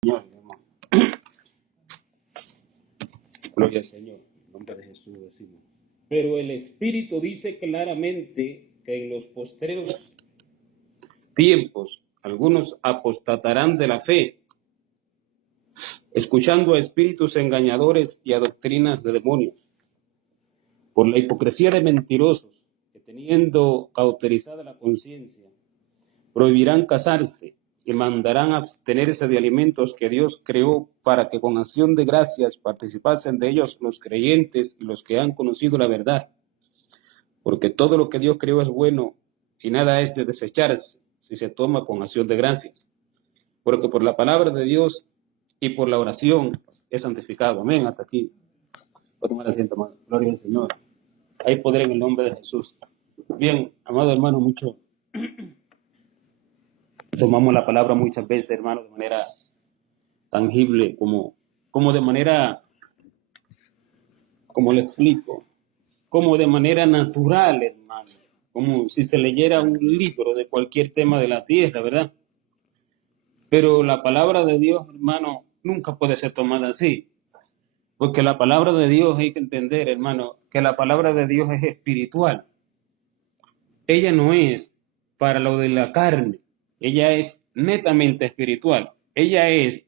Señor, hermano. Gloria al Señor, en nombre de Jesús decimos. Pero el Espíritu dice claramente que en los postreros tiempos algunos apostatarán de la fe, escuchando a espíritus engañadores y a doctrinas de demonios, por la hipocresía de mentirosos, que teniendo cauterizada la conciencia, prohibirán casarse y mandarán abstenerse de alimentos que Dios creó para que con acción de gracias participasen de ellos los creyentes y los que han conocido la verdad. Porque todo lo que Dios creó es bueno y nada es de desecharse si se toma con acción de gracias. Porque por la palabra de Dios y por la oración es santificado. Amén, hasta aquí. Voy a tomar asiento, hermano. Gloria al Señor. Hay poder en el nombre de Jesús. Bien, amado hermano, mucho tomamos la palabra muchas veces, hermano, de manera tangible, como de manera, como le explico, como de manera natural, hermano, como si se leyera un libro de cualquier tema de la tierra, ¿verdad? Pero la palabra de Dios, hermano, nunca puede ser tomada así, porque la palabra de Dios hay que entender, hermano, que la palabra de Dios es espiritual. Ella no es para lo de la carne, ella es netamente espiritual, ella es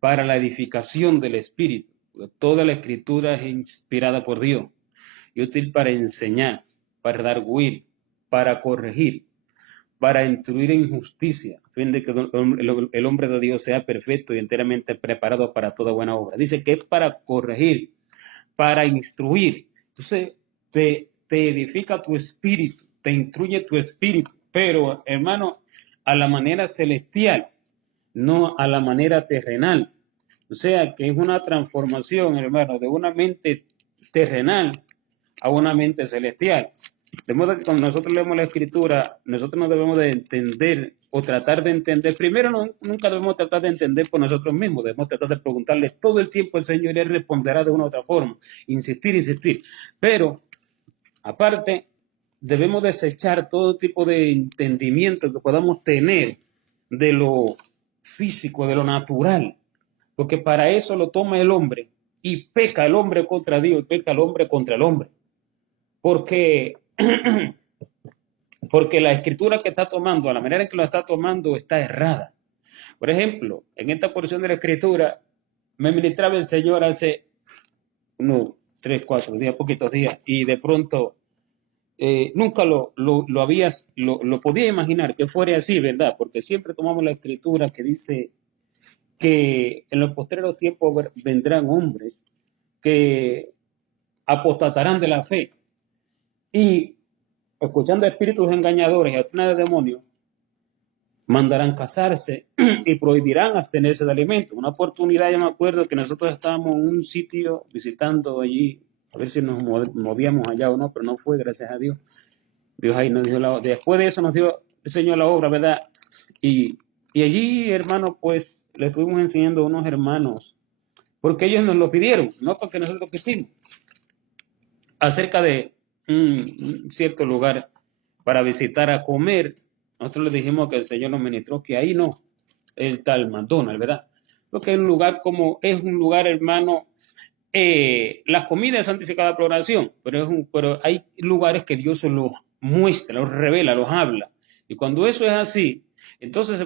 para la edificación del espíritu. Toda la escritura es inspirada por Dios y útil para enseñar, para redarguir, para corregir, para instruir en justicia, a fin de que el hombre de Dios sea perfecto y enteramente preparado para toda buena obra. Dice que es para corregir, para instruir. Entonces, te edifica tu espíritu, te instruye tu espíritu, pero, hermano, a la manera celestial, no a la manera terrenal. O sea, que es una transformación, hermano, de una mente terrenal a una mente celestial. De modo que cuando nosotros leemos la Escritura, nosotros no debemos de entender o tratar de entender. Primero, nunca debemos tratar de entender por nosotros mismos. Debemos tratar de preguntarle todo el tiempo al Señor y Él responderá de una u otra forma. Insistir. Pero, aparte, debemos desechar todo tipo de entendimiento que podamos tener de lo físico, de lo natural. Porque para eso lo toma el hombre y peca el hombre contra Dios y peca el hombre contra el hombre. Porque la escritura que está tomando, a la manera en que lo está tomando, está errada. Por ejemplo, en esta porción de la escritura, me ministraba el Señor hace unos 3, 4 días, poquitos días, y de pronto nunca lo podía imaginar que fuera así, ¿verdad? Porque siempre tomamos la escritura que dice que en los postreros tiempos vendrán hombres que apostatarán de la fe y, escuchando espíritus engañadores y doctrinas de demonios, mandarán casarse y prohibirán abstenerse de alimentos. Una oportunidad, yo me acuerdo que nosotros estábamos en un sitio visitando allí, a ver si nos movíamos allá o no, pero no fue, gracias a Dios. Dios ahí nos dio después de eso nos dio el Señor la obra, ¿verdad? Y allí, hermano, pues le estuvimos enseñando a unos hermanos, porque ellos nos lo pidieron, no porque nosotros quisimos, acerca de un cierto lugar para visitar a comer. Nosotros le dijimos que el Señor nos ministró que ahí no, el tal McDonald's, ¿verdad? Porque es un lugar, hermano, la comida es santificada por oración, pero hay lugares que Dios se los muestra, los revela, los habla. Y cuando eso es así, entonces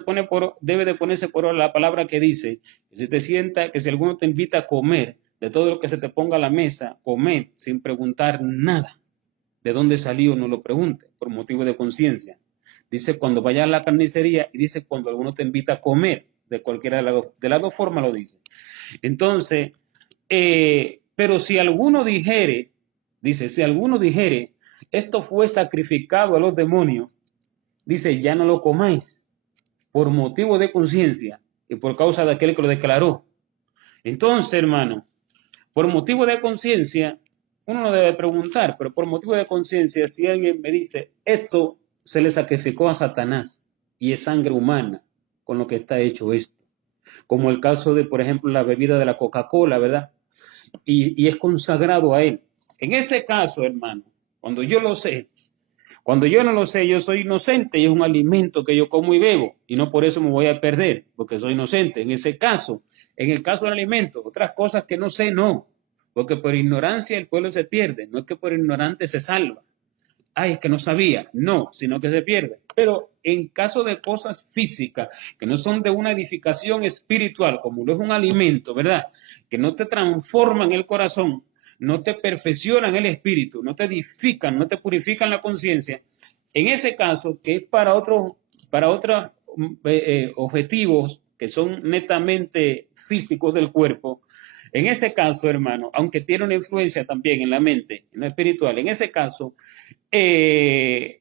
debe de ponerse por la palabra que dice, que si alguno te invita a comer, de todo lo que se te ponga a la mesa, comer sin preguntar nada. ¿De dónde salió? No lo pregunte, por motivo de conciencia. Dice cuando vaya a la carnicería y dice cuando alguno te invita a comer, de cualquiera de las dos formas lo dice. Entonces, pero si alguno dijere, esto fue sacrificado a los demonios, dice, ya no lo comáis, por motivo de conciencia y por causa de aquel que lo declaró. Entonces, hermano, por motivo de conciencia, uno no debe preguntar, pero por motivo de conciencia, si alguien me dice, esto se le sacrificó a Satanás y es sangre humana con lo que está hecho esto, como el caso de, por ejemplo, la bebida de la Coca-Cola, ¿verdad? Y es consagrado a él. En ese caso, hermano, cuando yo lo sé, Cuando yo no lo sé, yo soy inocente y es un alimento que yo como y bebo y no por eso me voy a perder, porque soy inocente. En ese caso, en el caso del alimento, otras cosas que no sé, no, porque por ignorancia el pueblo se pierde, no es que por ignorante se salva. Ay, es que no sabía, no, sino que se pierde. Pero en caso de cosas físicas que no son de una edificación espiritual, como lo es un alimento, ¿verdad? Que no te transforman el corazón, no te perfeccionan el espíritu, no te edifican, no te purifican la conciencia. En ese caso, que es para otros objetivos que son netamente físicos del cuerpo, en ese caso, hermano, aunque tiene una influencia también en la mente, en lo espiritual, en ese caso, eh,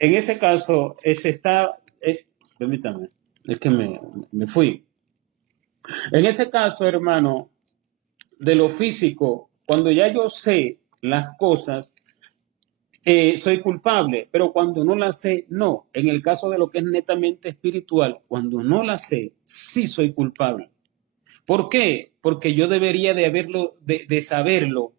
se está, permítame, es que me fui. En ese caso, hermano, de lo físico, cuando ya yo sé las cosas, soy culpable, pero cuando no las sé, no. En el caso de lo que es netamente espiritual, cuando no las sé, sí soy culpable. ¿Por qué? Porque yo debería de saberlo,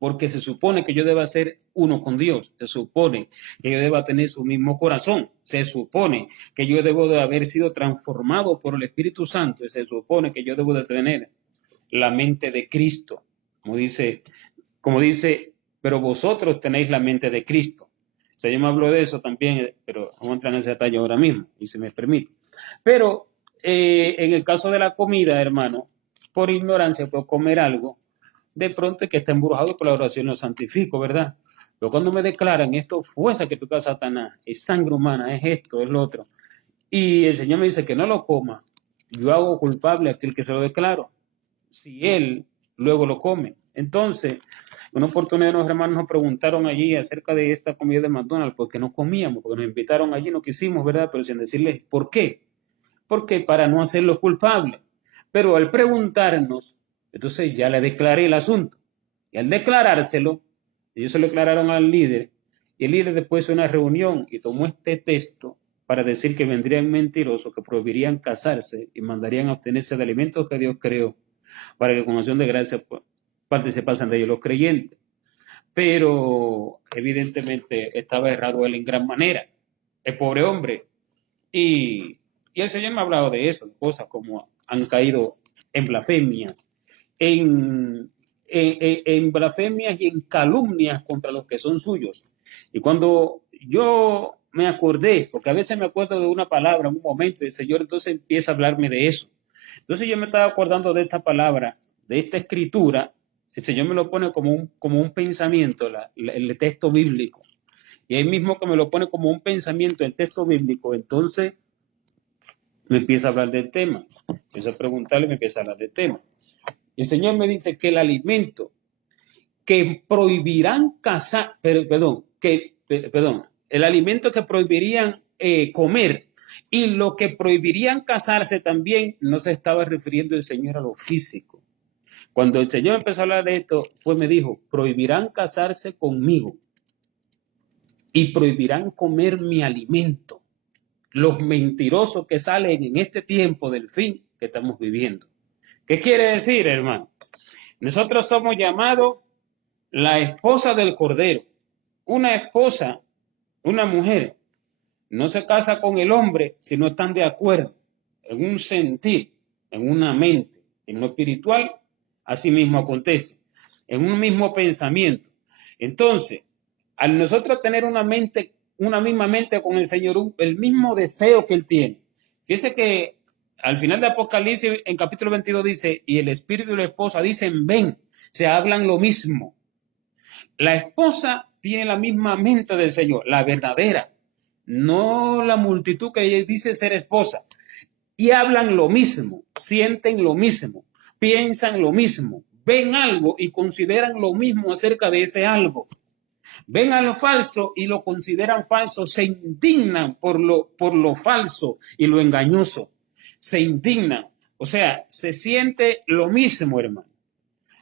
porque se supone que yo deba ser uno con Dios, se supone que yo deba tener su mismo corazón, se supone que yo debo de haber sido transformado por el Espíritu Santo, y se supone que yo debo de tener la mente de Cristo, como dice, pero vosotros tenéis la mente de Cristo. O sea, yo me hablo de eso también, pero vamos a entrar en ese detalle ahora mismo, y si me permite. Pero en el caso de la comida, hermano, por ignorancia puedo comer algo, de pronto que está embrujado por la oración lo santifico, ¿verdad? Pero cuando me declaran esto, fuerza que toca Satanás, es sangre humana, es esto, es lo otro, y el Señor me dice que no lo coma, yo hago culpable a aquel que se lo declaro, si él luego lo come. Entonces, una oportunidad los hermanos nos preguntaron allí acerca de esta comida de McDonald's, porque no comíamos, porque nos invitaron allí, no quisimos, ¿verdad? Pero sin decirles por qué. Porque para no hacerlo culpable. Pero al preguntarnos, entonces ya le declaré el asunto. Y al declarárselo, ellos se lo declararon al líder, y el líder después hizo una reunión y tomó este texto para decir que vendrían mentirosos, que prohibirían casarse y mandarían a abstenerse de alimentos que Dios creó, para que con acción de gracia participasen de ellos los creyentes. Pero evidentemente estaba errado él en gran manera, el pobre hombre. Y el Señor me ha hablado de eso, de cosas como han caído en blasfemias, en blasfemias y en calumnias contra los que son suyos. Y cuando yo me acordé, porque a veces me acuerdo de una palabra en un momento, y el Señor entonces empieza a hablarme de eso. Entonces yo me estaba acordando de esta palabra, de esta escritura, el Señor me lo pone como un pensamiento, el texto bíblico. Y ahí mismo que me lo pone como un pensamiento el texto bíblico, entonces me empieza a hablar del tema. Empiezo a preguntarle y me empieza a hablar del tema. Y el Señor me dice que el alimento que prohibirán cazar, perdón, el alimento que prohibirían comer y lo que prohibirían casarse también, no se estaba refiriendo el Señor a lo físico. Cuando el Señor empezó a hablar de esto, pues me dijo, prohibirán casarse conmigo y prohibirán comer mi alimento. Los mentirosos que salen en este tiempo del fin que estamos viviendo. ¿Qué quiere decir, hermano? Nosotros somos llamados la esposa del Cordero. Una esposa, una mujer, no se casa con el hombre si no están de acuerdo en un sentir, en una mente, en lo espiritual, así mismo acontece, en un mismo pensamiento. Entonces, al nosotros tener una misma mente con el Señor, el mismo deseo que Él tiene. Fíjese que al final de Apocalipsis, en capítulo 22 dice, y el espíritu y la esposa dicen, ven, se hablan lo mismo. La esposa tiene la misma mente del Señor, la verdadera, no la multitud que ella dice ser esposa. Y hablan lo mismo, sienten lo mismo, piensan lo mismo, ven algo y consideran lo mismo acerca de ese algo. Ven a lo falso y lo consideran falso, se indignan por lo falso y lo engañoso. Se indignan, o sea, se siente lo mismo, hermano.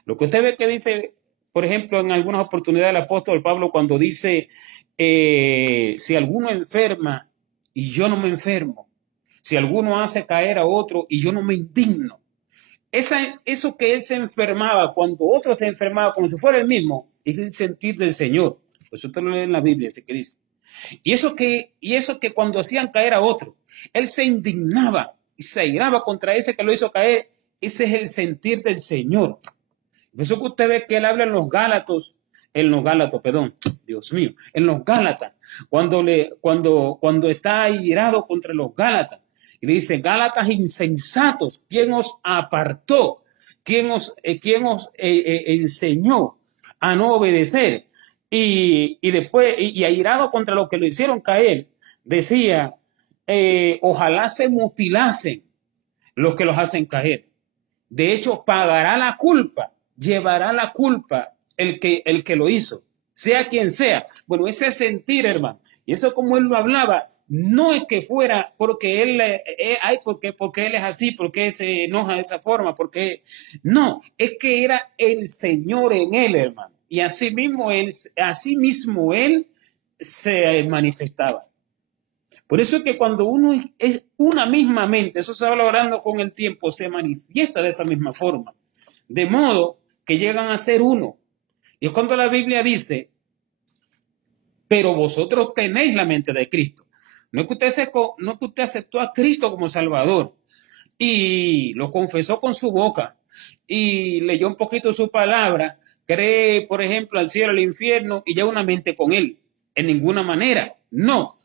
Lo que usted ve que dice, por ejemplo, en algunas oportunidades el apóstol Pablo cuando dice, si alguno enferma y yo no me enfermo, si alguno hace caer a otro y yo no me indigno, eso que él se enfermaba, cuando otro se enfermaba como si fuera el mismo, es el sentir del Señor. Eso te lo lee en la Biblia, así que dice. Y eso que cuando hacían caer a otro, él se indignaba y se airaba contra ese que lo hizo caer. Ese es el sentir del Señor. Por eso que usted ve que él habla en los Gálatas, perdón, Dios mío, en los Gálatas, cuando está airado contra los Gálatas, y dice, Gálatas insensatos, ¿quién os apartó? ¿Quién os enseñó a no obedecer? Y después, y airado contra los que lo hicieron caer, decía, ojalá se mutilasen los que los hacen caer. De hecho, pagará la culpa, llevará la culpa el que lo hizo, sea quien sea. Bueno, ese sentir, hermano, y eso como él lo hablaba, no es que fuera porque porque él es así, porque él se enoja de esa forma, porque no, es que era el Señor en él, hermano. Y así mismo él se manifestaba. Por eso es que cuando uno es una misma mente, eso se va logrando con el tiempo, se manifiesta de esa misma forma. De modo que llegan a ser uno. Y es cuando la Biblia dice, pero vosotros tenéis la mente de Cristo. No es que usted aceptó a Cristo como Salvador y lo confesó con su boca y leyó un poquito su palabra, cree, por ejemplo, al cielo, al infierno y ya una mente con él. En ninguna manera, no.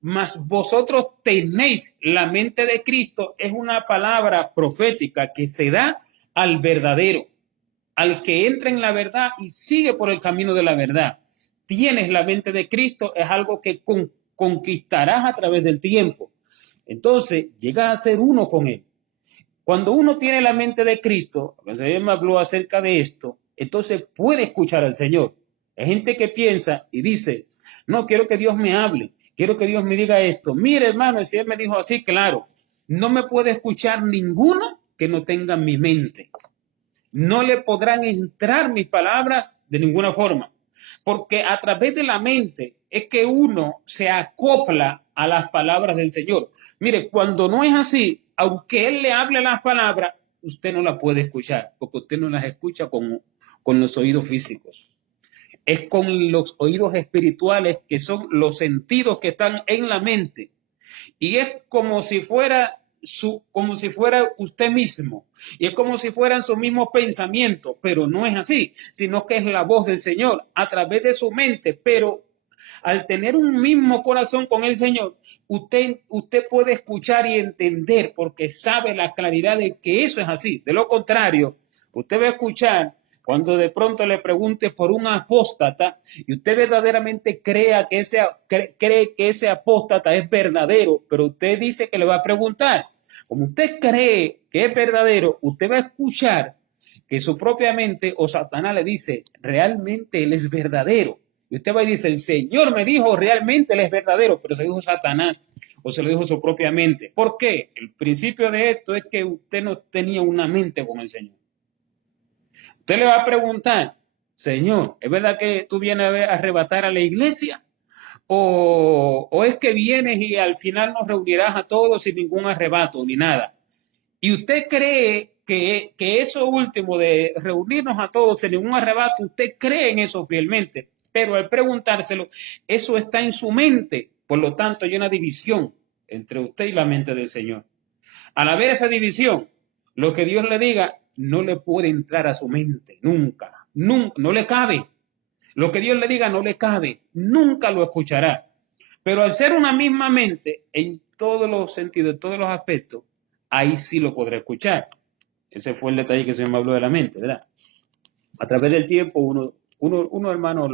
Mas vosotros tenéis la mente de Cristo es una palabra profética que se da al verdadero, al que entra en la verdad y sigue por el camino de la verdad. Tienes la mente de Cristo, es algo que conquistarás a través del tiempo. Entonces, llegas a ser uno con Él. Cuando uno tiene la mente de Cristo, el Señor me habló acerca de esto, entonces puede escuchar al Señor. Hay gente que piensa y dice, no, quiero que Dios me hable, quiero que Dios me diga esto. Mire, hermano, el Señor me dijo así, claro, no me puede escuchar ninguno que no tenga mi mente. No le podrán entrar mis palabras de ninguna forma, porque a través de la mente es que uno se acopla a las palabras del Señor. Mire, cuando no es así, aunque Él le hable las palabras, usted no las puede escuchar, porque usted no las escucha con los oídos físicos. Es con los oídos espirituales, que son los sentidos que están en la mente. Y es como si fuera usted mismo, y es como si fueran sus mismos pensamientos, pero no es así, sino que es la voz del Señor a través de su mente. Pero al tener un mismo corazón con el Señor, usted puede escuchar y entender, porque sabe la claridad de que eso es así. De lo contrario, usted va a escuchar cuando de pronto le pregunte por un apóstata y usted verdaderamente cree que ese apóstata es verdadero, pero usted dice que le va a preguntar. Como usted cree que es verdadero, usted va a escuchar que su propia mente o Satanás le dice, realmente él es verdadero. Y usted va y dice, el Señor me dijo, realmente él es verdadero, pero se lo dijo Satanás o se lo dijo su propia mente. ¿Por qué? El principio de esto es que usted no tenía una mente con el Señor. Usted le va a preguntar, Señor, ¿es verdad que tú vienes a arrebatar a la iglesia? ¿O es que vienes y al final nos reunirás a todos sin ningún arrebato ni nada? Y usted cree que eso último de reunirnos a todos sin ningún arrebato, usted cree en eso fielmente, pero al preguntárselo, eso está en su mente. Por lo tanto, hay una división entre usted y la mente del Señor. Al haber esa división, lo que Dios le diga no le puede entrar a su mente, nunca, no le cabe. Lo que Dios le diga no le cabe, nunca lo escuchará. Pero al ser una misma mente, en todos los sentidos, en todos los aspectos, ahí sí lo podrá escuchar. Ese fue el detalle que se me habló de la mente, ¿verdad? A través del tiempo, uno hermano,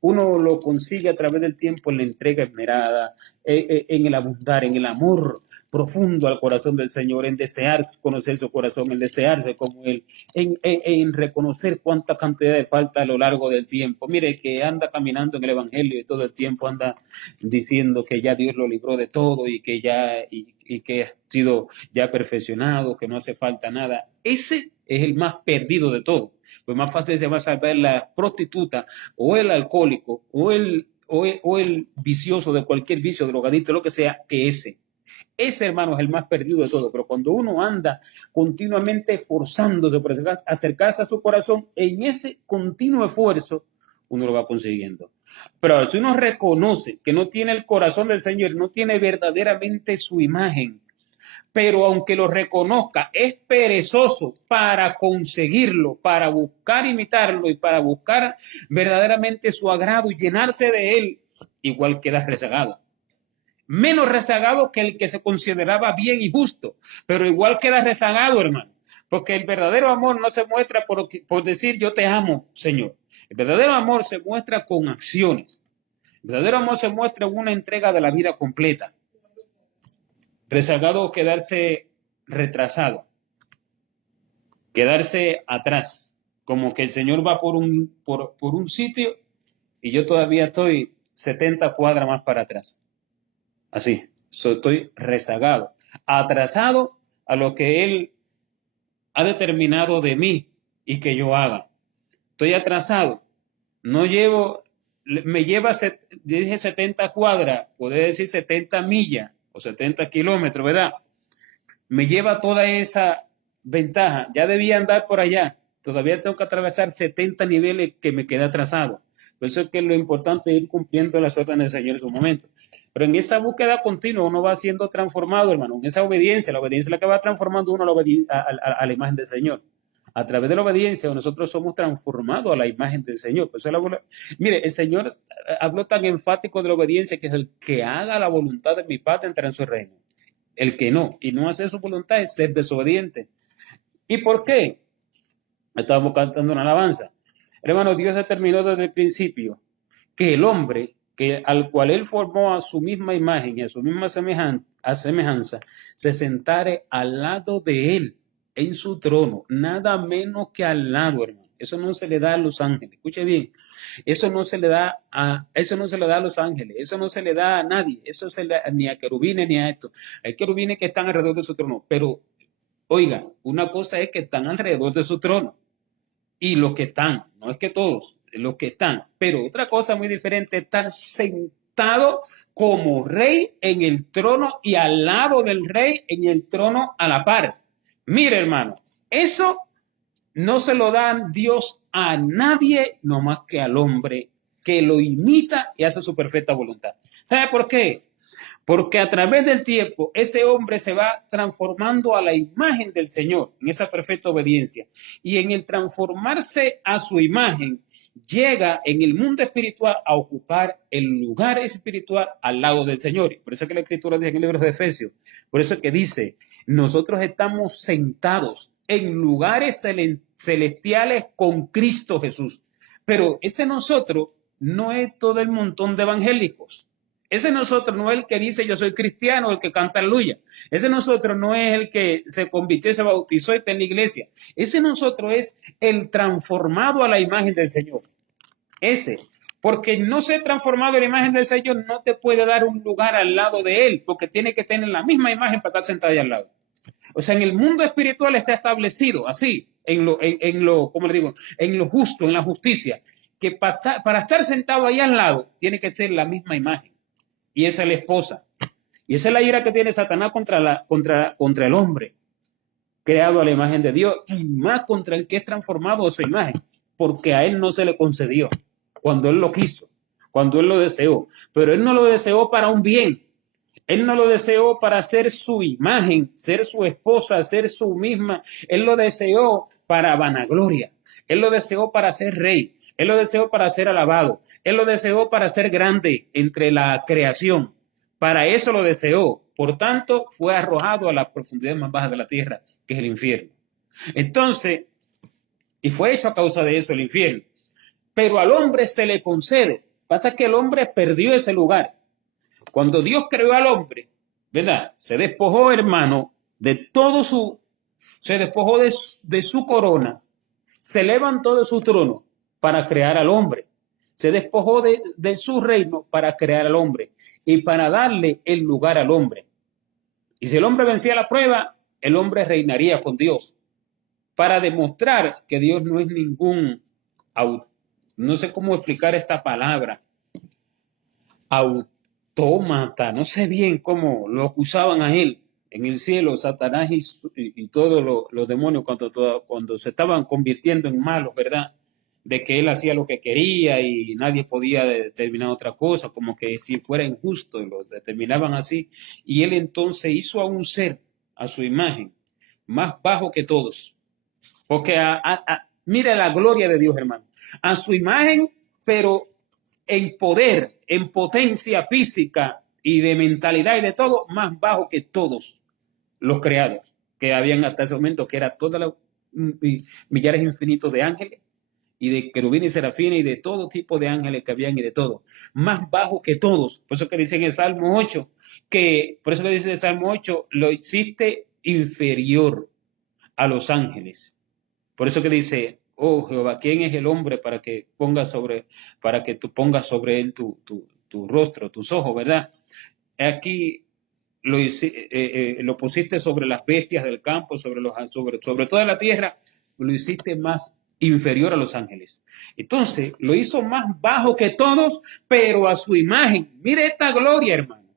uno lo consigue a través del tiempo en la entrega esmerada, en el abundar, en el amor profundo al corazón del Señor, en desear conocer su corazón, en desearse como Él, en reconocer cuánta cantidad de falta a lo largo del tiempo. Mire, que anda caminando en el Evangelio y todo el tiempo anda diciendo que ya Dios lo libró de todo y que que ha sido ya perfeccionado, que no hace falta nada. Ese es el más perdido de todo. Pues más fácil se va a saber la prostituta o el alcohólico o el vicioso de cualquier vicio, drogadicto, lo que sea, que ese. Ese, hermano, es el más perdido de todo. Pero cuando uno anda continuamente esforzándose por acercarse a su corazón, en ese continuo esfuerzo, uno lo va consiguiendo. Pero si uno reconoce que no tiene el corazón del Señor, no tiene verdaderamente su imagen, pero aunque lo reconozca, es perezoso para conseguirlo, para buscar imitarlo y para buscar verdaderamente su agrado y llenarse de él, igual queda rezagado. Menos rezagado que el que se consideraba bien y justo, pero igual queda rezagado, hermano, porque el verdadero amor no se muestra por decir yo te amo, Señor. El verdadero amor se muestra con acciones. El verdadero amor se muestra en una entrega de la vida completa. Rezagado o quedarse retrasado, quedarse atrás, como que el Señor va por un sitio y yo todavía estoy 70 cuadras más para atrás. Así, estoy rezagado, atrasado a lo que Él ha determinado de mí y que yo haga. Estoy atrasado, no llevo, me lleva, dije 70 cuadras, puede decir 70 millas o 70 kilómetros, ¿verdad? Me lleva toda esa ventaja. Ya debía andar por allá. Todavía tengo que atravesar 70 niveles que me queda atrasado. Por eso es que lo importante es ir cumpliendo las órdenes del Señor en su momento. Pero en esa búsqueda continua uno va siendo transformado, hermano. En esa obediencia, la obediencia es la que va transformando uno a la imagen del Señor. A través de la obediencia nosotros somos transformados a la imagen del Señor. Por eso mire, el Señor habló tan enfático de la obediencia que es el que haga la voluntad de mi Padre entrar en su reino. El que no, y no hacer su voluntad es ser desobediente. ¿Y por qué? Estábamos cantando una alabanza. Hermano, Dios determinó desde el principio que el hombre, al cual Él formó a su misma imagen y a su misma semejanza, se sentare al lado de Él, en su trono, nada menos que al lado, hermano. Eso no se le da a los ángeles. Escuche bien. Eso no se le da a los ángeles. Eso no se le da a nadie. Eso se le da ni a querubines ni a esto. Hay querubines que están alrededor de su trono. Pero, oiga, una cosa es que están alrededor de su trono. Y los que están, no es que todos, los que están. Pero otra cosa muy diferente es estar sentado como rey en el trono y al lado del rey en el trono a la par. Mire, hermano, eso no se lo da Dios a nadie, no más que al hombre que lo imita y hace su perfecta voluntad. ¿Sabe por qué? Porque a través del tiempo ese hombre se va transformando a la imagen del Señor en esa perfecta obediencia. Y en el transformarse a su imagen, llega en el mundo espiritual a ocupar el lugar espiritual al lado del Señor. Por eso es que la Escritura dice en el libro de Efesios, por eso es que dice, nosotros estamos sentados en lugares celestiales con Cristo Jesús. Pero ese nosotros no es todo el montón de evangélicos. Ese nosotros no es el que dice yo soy cristiano, el que canta aleluya. Ese nosotros no es el que se convirtió, se bautizó y está en la iglesia. Ese nosotros es el transformado a la imagen del Señor. Ese. Porque no ser transformado a la imagen del Señor no te puede dar un lugar al lado de Él, porque tiene que tener la misma imagen para estar sentado ahí al lado. O sea, en el mundo espiritual está establecido así, ¿cómo le digo? En lo justo, en la justicia, que para estar sentado ahí al lado tiene que ser la misma imagen. Y esa es la esposa. Y esa es la ira que tiene Satanás contra el hombre, creado a la imagen de Dios, y más contra el que es transformado a su imagen, porque a él no se le concedió cuando él lo quiso, cuando él lo deseó. Pero él no lo deseó para un bien. Él no lo deseó para ser su imagen, ser su esposa, ser su misma. Él lo deseó para vanagloria. Él lo deseó para ser rey. Él lo deseó para ser alabado. Él lo deseó para ser grande entre la creación. Para eso lo deseó. Por tanto, fue arrojado a la profundidad más baja de la tierra, que es el infierno. Entonces, y fue hecho a causa de eso el infierno. Pero al hombre se le concede. Pasa que el hombre perdió ese lugar. Cuando Dios creó al hombre, ¿verdad? Se despojó, hermano, se despojó de su corona, se levantó de su trono para crear al hombre. Se despojó de su reino para crear al hombre y para darle el lugar al hombre. Y si el hombre vencía la prueba, el hombre reinaría con Dios para demostrar que Dios no es no sé cómo explicar esta palabra, autómata, no sé bien cómo lo acusaban a él en el cielo, Satanás y todos los demonios cuando se estaban convirtiendo en malos, ¿verdad? de que él hacía lo que quería y nadie podía determinar otra cosa, como que si fuera injusto, y lo determinaban así. Y él entonces hizo a un ser, a su imagen, más bajo que todos. Porque mira la gloria de Dios, hermano. A su imagen, pero en poder, en potencia física y de mentalidad y de todo, más bajo que todos los creados que habían hasta ese momento, que era todos los millares infinitos de ángeles y de querubines y serafines y de todo tipo de ángeles que habían y de todo. Más bajo que todos. Por eso que dice en el Salmo 8, por eso que dice el Salmo 8, lo hiciste inferior a los ángeles. Por eso que dice, oh Jehová, ¿quién es el hombre para que tú pongas sobre él tu rostro, tus ojos, verdad? Aquí lo pusiste sobre las bestias del campo, sobre toda la tierra, lo hiciste más inferior a los ángeles. Entonces, lo hizo más bajo que todos, pero a su imagen. Mire esta gloria, hermano.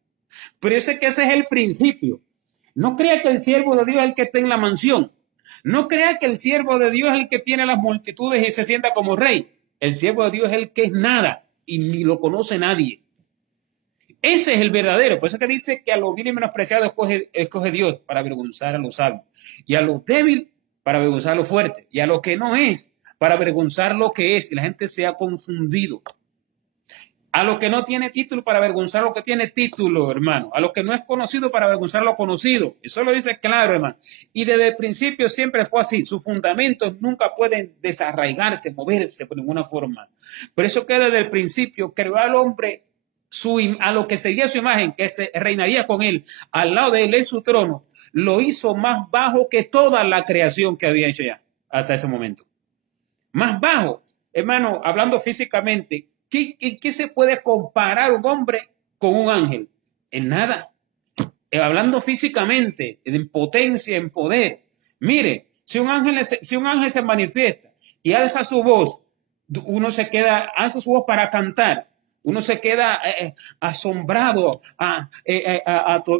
Pero ese es el principio. No crea que el siervo de Dios es el que está en la mansión. No crea que el siervo de Dios es el que tiene las multitudes y se sienta como rey. El siervo de Dios es el que es nada y ni lo conoce nadie. Ese es el verdadero. Por eso que dice que a lo vil y menospreciado escoge Dios para avergonzar a los sabios. Y a lo débil para avergonzar a lo fuerte. Y a lo que no es para avergonzar lo que es. Y la gente se ha confundido. A lo que no tiene título para avergonzar lo que tiene título, hermano. A lo que no es conocido para avergonzar lo conocido. Eso lo dice claro, hermano. Y desde el principio siempre fue así. Sus fundamentos nunca pueden desarraigarse, moverse por ninguna forma. Por eso que desde el principio creó al hombre a lo que seguía su imagen, que se reinaría con él, al lado de él en su trono, lo hizo más bajo que toda la creación que había hecho ya hasta ese momento. Más bajo, hermano, hablando físicamente. ¿Qué se puede comparar un hombre con un ángel? En nada. Hablando físicamente, en potencia, en poder. Mire, si un ángel se manifiesta y alza su voz, alza su voz para cantar, uno se queda asombrado,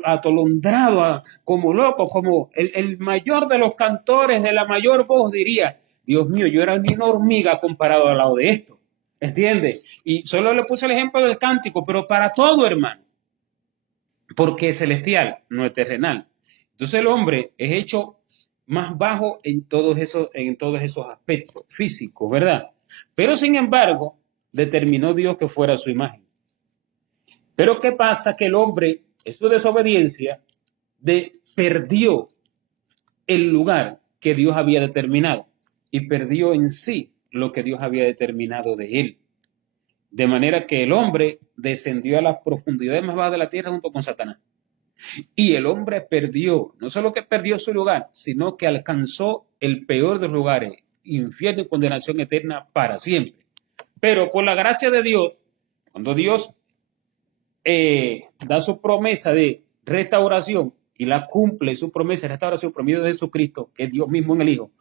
atolondrado, como loco, como el mayor de los cantores de la mayor voz diría, Dios mío, yo era una hormiga comparado al lado de esto. ¿Entiendes? Y solo le puse el ejemplo del cántico, pero para todo, hermano. Porque es celestial, no es terrenal. Entonces el hombre es hecho más bajo en todos esos aspectos físicos, ¿verdad? Pero sin embargo, determinó Dios que fuera su imagen. Pero ¿qué pasa? Que el hombre, en su desobediencia, perdió el lugar que Dios había determinado y perdió en sí lo que Dios había determinado de él. De manera que el hombre descendió a las profundidades más bajas de la tierra junto con Satanás. Y el hombre perdió, no solo que perdió su lugar, sino que alcanzó el peor de los lugares, infierno y condenación eterna para siempre. Pero por la gracia de Dios, cuando Dios da su promesa de restauración y la cumple su promesa de restauración por medio de Jesucristo, que es Dios mismo en el Hijo,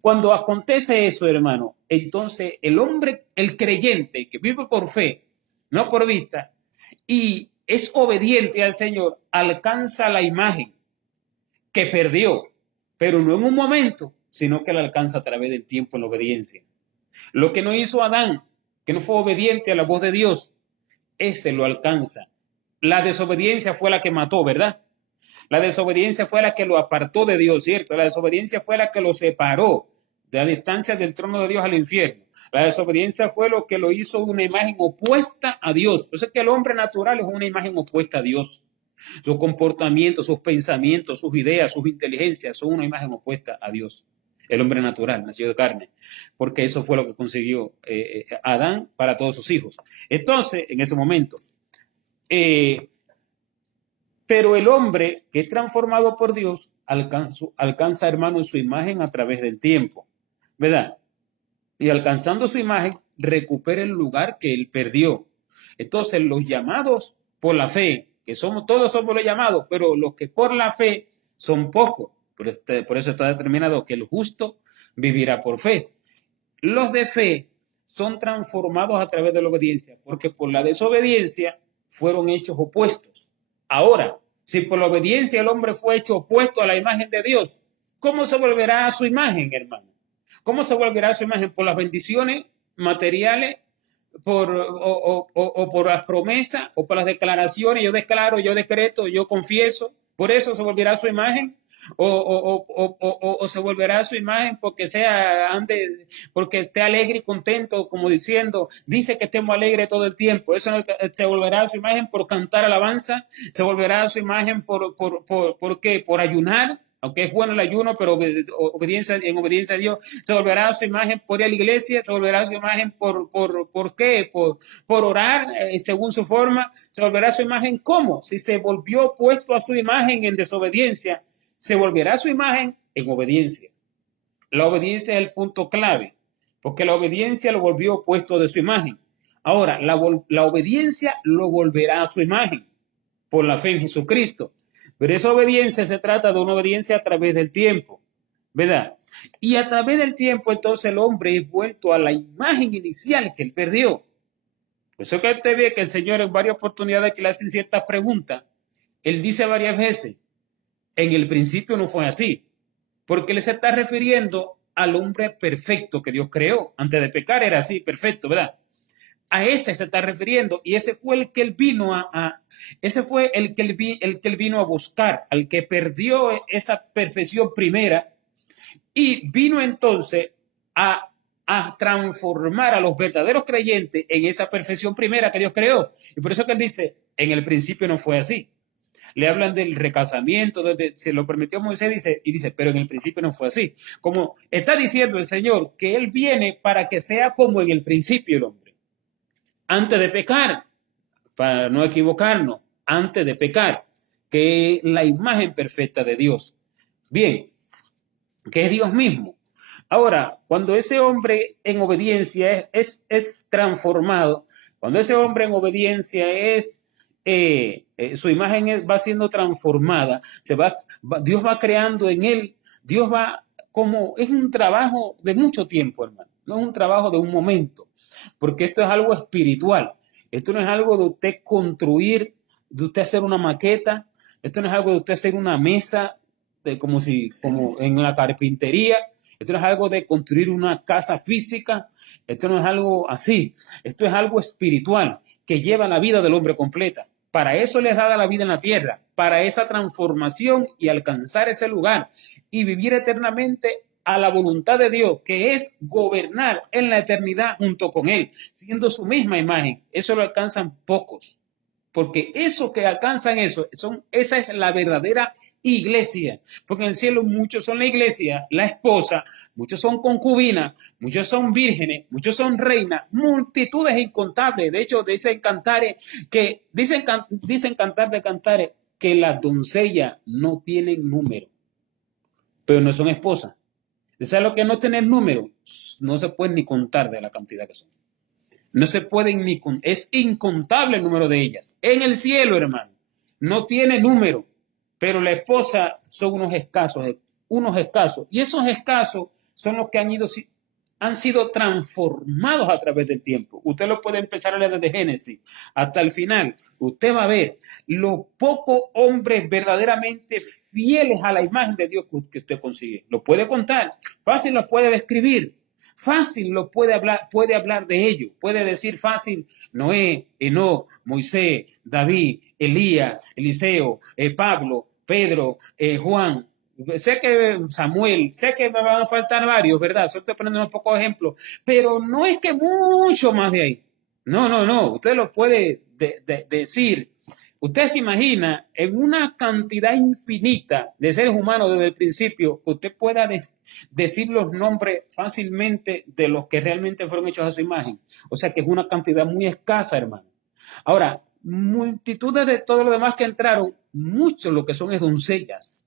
cuando acontece eso, hermano, entonces el hombre, el creyente, que vive por fe, no por vista, y es obediente al Señor, alcanza la imagen que perdió, pero no en un momento, sino que la alcanza a través del tiempo en la obediencia. Lo que no hizo Adán, que no fue obediente a la voz de Dios, ese lo alcanza. La desobediencia fue la que mató, ¿verdad? La desobediencia fue la que lo apartó de Dios, ¿cierto? La desobediencia fue la que lo separó de la distancia del trono de Dios al infierno. La desobediencia fue lo que lo hizo una imagen opuesta a Dios. Por eso es que el hombre natural es una imagen opuesta a Dios. Su comportamiento, sus pensamientos, sus ideas, sus inteligencias son una imagen opuesta a Dios. El hombre natural, nacido de carne. Porque eso fue lo que consiguió Adán para todos sus hijos. Entonces, en ese momento, pero el hombre que es transformado por Dios alcanza, hermano, su imagen a través del tiempo, ¿verdad? Y alcanzando su imagen, recupera el lugar que él perdió. Entonces, los llamados por la fe, que todos somos los llamados, pero los que por la fe son pocos. Por eso está determinado que el justo vivirá por fe. Los de fe son transformados a través de la obediencia, porque por la desobediencia fueron hechos opuestos. Ahora, si por la obediencia el hombre fue hecho opuesto a la imagen de Dios, ¿cómo se volverá a su imagen, hermano? ¿Cómo se volverá a su imagen? Por las bendiciones materiales, o por las promesas, o por las declaraciones. Yo declaro, yo decreto, yo confieso. Por eso se volverá a su imagen, o se volverá a su imagen porque porque esté alegre y contento, como diciendo, dice que estemos alegres todo el tiempo. Eso no, se volverá a su imagen por cantar alabanza, se volverá a su imagen ¿por qué? Por ayunar, aunque es bueno el ayuno, pero en obediencia a Dios. Se volverá a su imagen por ir a la iglesia, se volverá a su imagen ¿por qué? Por orar según su forma. Se volverá a su imagen ¿cómo? Si se volvió puesto a su imagen en desobediencia, se volverá a su imagen en obediencia. La obediencia es el punto clave, porque la obediencia lo volvió puesto de su imagen. Ahora, la obediencia lo volverá a su imagen por la fe en Jesucristo. Pero esa obediencia se trata de una obediencia a través del tiempo, ¿verdad? Y a través del tiempo, entonces el hombre es vuelto a la imagen inicial que él perdió. Por eso que usted ve que el Señor en varias oportunidades que le hacen ciertas preguntas, él dice varias veces, en el principio no fue así, porque él se está refiriendo al hombre perfecto que Dios creó. Antes de pecar era así, perfecto, ¿verdad? A ese se está refiriendo, y ese fue el que él vino ese fue el que él vino a buscar, al que perdió esa perfección primera, y vino entonces a transformar a los verdaderos creyentes en esa perfección primera que Dios creó. Y por eso que él dice, en el principio no fue así. Le hablan del recasamiento, se lo permitió Moisés, dice, pero en el principio no fue así. Como está diciendo el Señor, que él viene para que sea como en el principio el hombre. Antes de pecar, para no equivocarnos, antes de pecar, que es la imagen perfecta de Dios. Bien, que es Dios mismo. Ahora, cuando ese hombre en obediencia es transformado, cuando ese hombre en obediencia su imagen va siendo transformada, Dios va creando en él, Dios va es un trabajo de mucho tiempo, hermano, no es un trabajo de un momento, porque esto es algo espiritual, esto no es algo de usted construir, de usted hacer una maqueta, esto no es algo de usted hacer una mesa, como en la carpintería. Esto no es algo de construir una casa física, esto no es algo así, esto es algo espiritual que lleva la vida del hombre completa. Para eso les da la vida en la tierra, para esa transformación y alcanzar ese lugar y vivir eternamente a la voluntad de Dios, que es gobernar en la eternidad junto con Él, siendo su misma imagen. Eso lo alcanzan pocos. Porque eso que alcanzan esa es la verdadera iglesia. Porque en el cielo muchos son la iglesia, la esposa, muchos son concubinas, muchos son vírgenes, muchos son reinas, multitudes incontables. De hecho, dicen cantares que las doncellas no tienen número, pero no son esposas. ¿Sabes lo que no tener número? No se puede ni contar de la cantidad que son. No se pueden es incontable el número de ellas. En el cielo, hermano, no tiene número, pero la esposa son unos escasos. Y esos escasos son los que han sido transformados a través del tiempo. Usted lo puede empezar a leer desde Génesis hasta el final. Usted va a ver los pocos hombres verdaderamente fieles a la imagen de Dios que usted consigue. Lo puede contar, fácil lo puede describir. Fácil lo puede hablar de ello, puede decir fácil Noé, Enoc, Moisés, David, Elías, Eliseo, Pablo, Pedro, Juan, sé que Samuel, sé que me van a faltar varios, ¿verdad? Solo estoy poniendo unos pocos ejemplos, pero no es que mucho más de ahí. No, usted lo puede decir. Usted se imagina en una cantidad infinita de seres humanos desde el principio que usted pueda decir los nombres fácilmente de los que realmente fueron hechos a su imagen. O sea que es una cantidad muy escasa, hermano. Ahora, multitudes de todo lo demás que entraron, muchos lo que son es doncellas.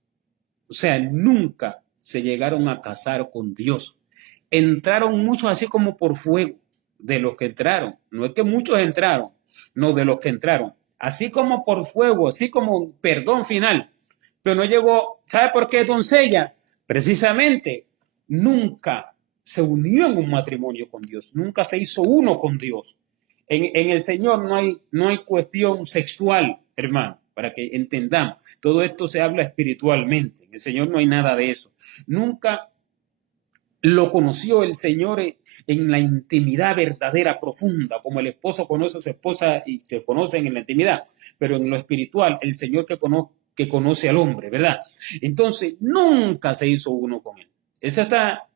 O sea, nunca se llegaron a casar con Dios. Entraron muchos así como por fuego de los que entraron. No es que muchos entraron, no, de los que entraron. Así como por fuego, así como perdón final. Pero no llegó, ¿sabe por qué doncella? Precisamente, nunca se unió en un matrimonio con Dios, nunca se hizo uno con Dios. En el Señor no hay cuestión sexual, hermano, para que entendamos. Todo esto se habla espiritualmente. En el Señor no hay nada de eso. Nunca lo conoció el Señor en la intimidad verdadera, profunda, como el esposo conoce a su esposa y se conocen en la intimidad, pero en lo espiritual, el Señor que conoce al hombre, ¿verdad? Entonces, nunca se hizo uno con él. Eso está,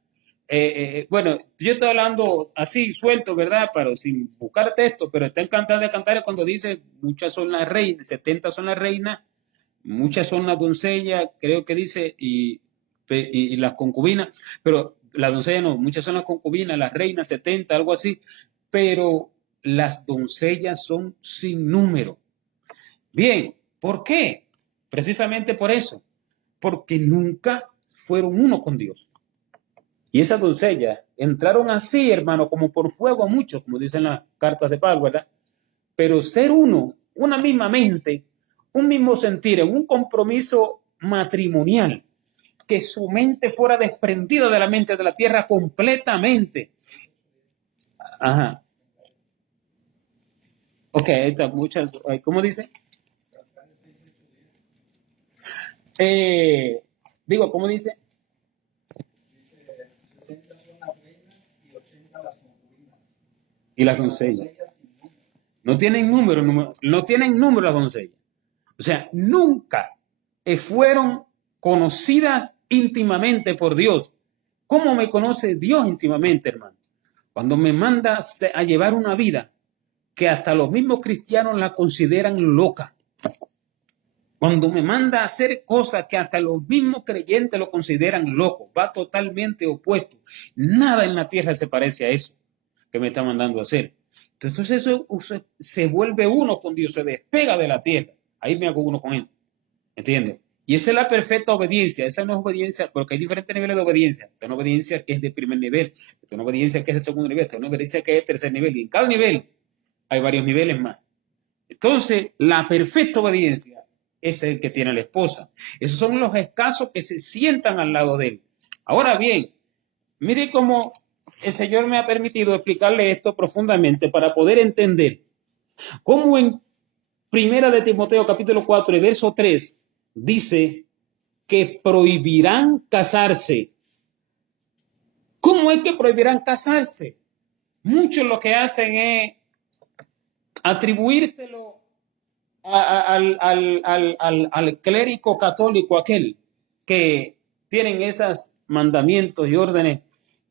bueno, yo estoy hablando así, suelto, ¿verdad? Pero sin buscar texto, pero está en Cantar de Cantares cuando dice, muchas son las reinas, 70 son las reinas, muchas son las doncellas, creo que dice, y las concubinas, pero las doncellas no, muchas son las concubinas, las reinas, 70, algo así, pero las doncellas son sin número. Bien, ¿por qué? Precisamente por eso, porque nunca fueron uno con Dios. Y esas doncellas entraron así, hermano, como por fuego a muchos, como dicen las cartas de Pablo, ¿verdad? Pero ser uno, una misma mente, un mismo sentir, en un compromiso matrimonial, que su mente fuera desprendida de la mente de la tierra completamente. Ajá. Ok, ahí está, muchas, ¿cómo dice? Eh, Digo, ¿cómo dice? 60 son las reinas y 80 las concubinas. Y las doncellas. No tienen número, no tienen número las doncellas. O sea, nunca fueron conocidas íntimamente por Dios. ¿Cómo me conoce Dios íntimamente, hermano? Cuando me mandas a llevar una vida que hasta los mismos cristianos la consideran loca. Cuando me manda a hacer cosas que hasta los mismos creyentes lo consideran loco, va totalmente opuesto. Nada en la tierra se parece a eso que me está mandando a hacer. Entonces eso se vuelve uno con Dios, se despega de la tierra. Ahí me hago uno con Él. ¿Entiendes? Y esa es la perfecta obediencia. Esa no es obediencia, porque hay diferentes niveles de obediencia. Esta es una obediencia que es de primer nivel, esta es una obediencia que es de segundo nivel, esta es una obediencia que es de tercer nivel. Y en cada nivel hay varios niveles más. Entonces, la perfecta obediencia es el que tiene la esposa. Esos son los escasos que se sientan al lado de él. Ahora bien, mire cómo el Señor me ha permitido explicarle esto profundamente para poder entender cómo en Primera de Timoteo capítulo 4 y verso 3 dice que prohibirán casarse. ¿Cómo es que prohibirán casarse? Muchos lo que hacen es atribuírselo al clérigo católico aquel que tienen esos mandamientos y órdenes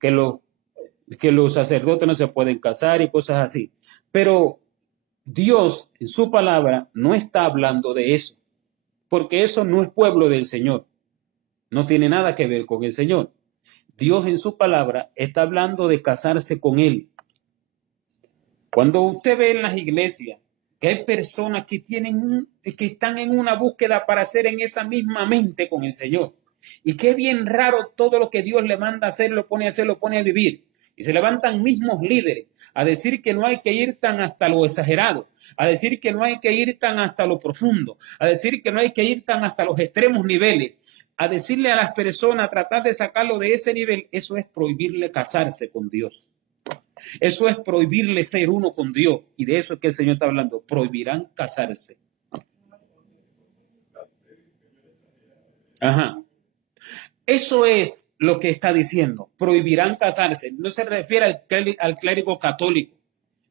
que los sacerdotes no se pueden casar y cosas así. Pero Dios en su palabra no está hablando de eso, porque eso no es pueblo del Señor, no tiene nada que ver con el Señor. Dios en su palabra está hablando de casarse con Él. Cuando usted ve en las iglesias que hay personas que están en una búsqueda para ser en esa misma mente con el Señor, y qué bien raro todo lo que Dios le manda a hacer, lo pone a hacer, lo pone a vivir. Y se levantan mismos líderes a decir que no hay que ir tan hasta lo exagerado, a decir que no hay que ir tan hasta lo profundo, a decir que no hay que ir tan hasta los extremos niveles, a decirle a las personas, tratar de sacarlo de ese nivel. Eso es prohibirle casarse con Dios. Eso es prohibirle ser uno con Dios. Y de eso es que el Señor está hablando. Prohibirán casarse. Ajá. Eso es lo que está diciendo. Prohibirán casarse. No se refiere al clérigo católico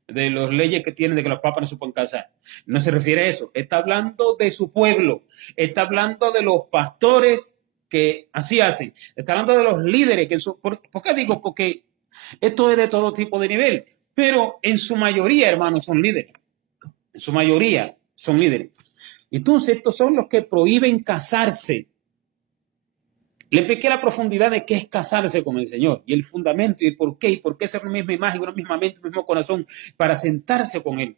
de las leyes que tienen de que los papas no se pueden casar. No se refiere a eso. Está hablando de su pueblo. Está hablando de los pastores que así hacen. Está hablando de los líderes. ¿Por qué digo? Porque esto es de todo tipo de nivel. Pero en su mayoría, hermanos, son líderes. En su mayoría son líderes. Entonces, estos son los que prohíben casarse. Le expliqué la profundidad de qué es casarse con el Señor y el fundamento y por qué ser una misma imagen, una misma mente, un mismo corazón para sentarse con Él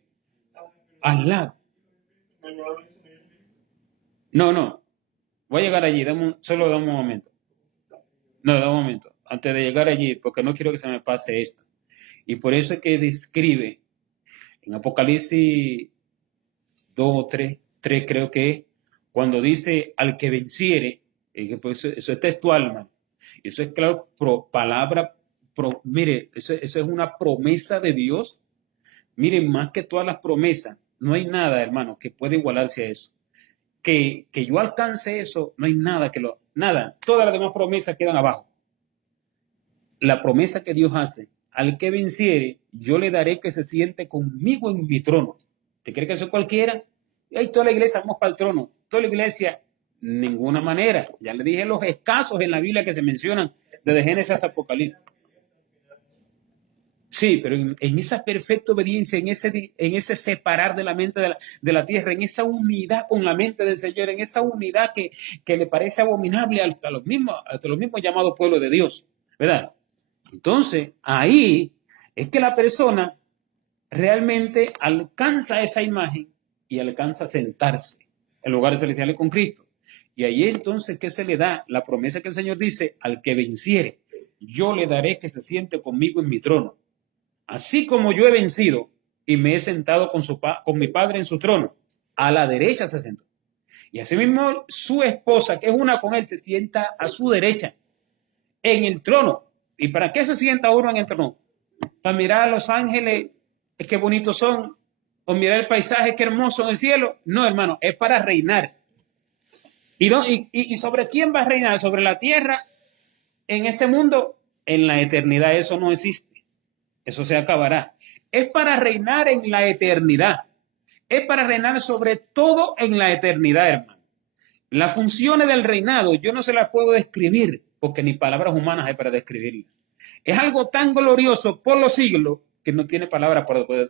al lado. No, voy a llegar allí, solo dame un momento. No, dame un momento, antes de llegar allí, porque no quiero que se me pase esto. Y por eso es que describe en Apocalipsis 2 o 3 creo que es, cuando dice al que venciere, pues eso es textual, hermano. Eso es claro, mire, eso es una promesa de Dios. Miren, más que todas las promesas, no hay nada, hermano, que pueda igualarse a eso. Que yo alcance eso, no hay nada nada. Todas las demás promesas quedan abajo. la promesa que Dios hace, al que venciere, yo le daré que se siente conmigo en mi trono. ¿Te cree que eso es cualquiera? Y ahí toda la iglesia, vamos para el trono. Toda la iglesia, ninguna manera. Ya le dije los escasos en la Biblia que se mencionan, desde Génesis hasta Apocalipsis. Sí, pero en esa perfecta obediencia, en ese separar de la mente de la tierra, en esa unidad con la mente del Señor, en esa unidad que le parece abominable hasta los mismos llamados pueblos de Dios, ¿verdad? Entonces, ahí es que la persona realmente alcanza esa imagen y alcanza a sentarse en lugares celestiales con Cristo. Y ahí entonces, ¿qué se le da? La promesa que el Señor dice, al que venciere, yo le daré que se siente conmigo en mi trono. Así como yo he vencido y me he sentado con mi Padre en su trono, a la derecha se sentó. Y asimismo su esposa, que es una con él, se sienta a su derecha, en el trono. ¿Y para qué se sienta uno en el trono? Para mirar a los ángeles, qué bonitos son, o mirar el paisaje, qué hermoso en el cielo. No, hermano, es para reinar. ¿Y sobre quién va a reinar? Sobre la tierra, en este mundo, en la eternidad. Eso no existe. Eso se acabará. Es para reinar en la eternidad. Es para reinar sobre todo en la eternidad, hermano. Las funciones del reinado yo no se las puedo describir, porque ni palabras humanas hay para describirlas. Es algo tan glorioso por los siglos que no tiene palabras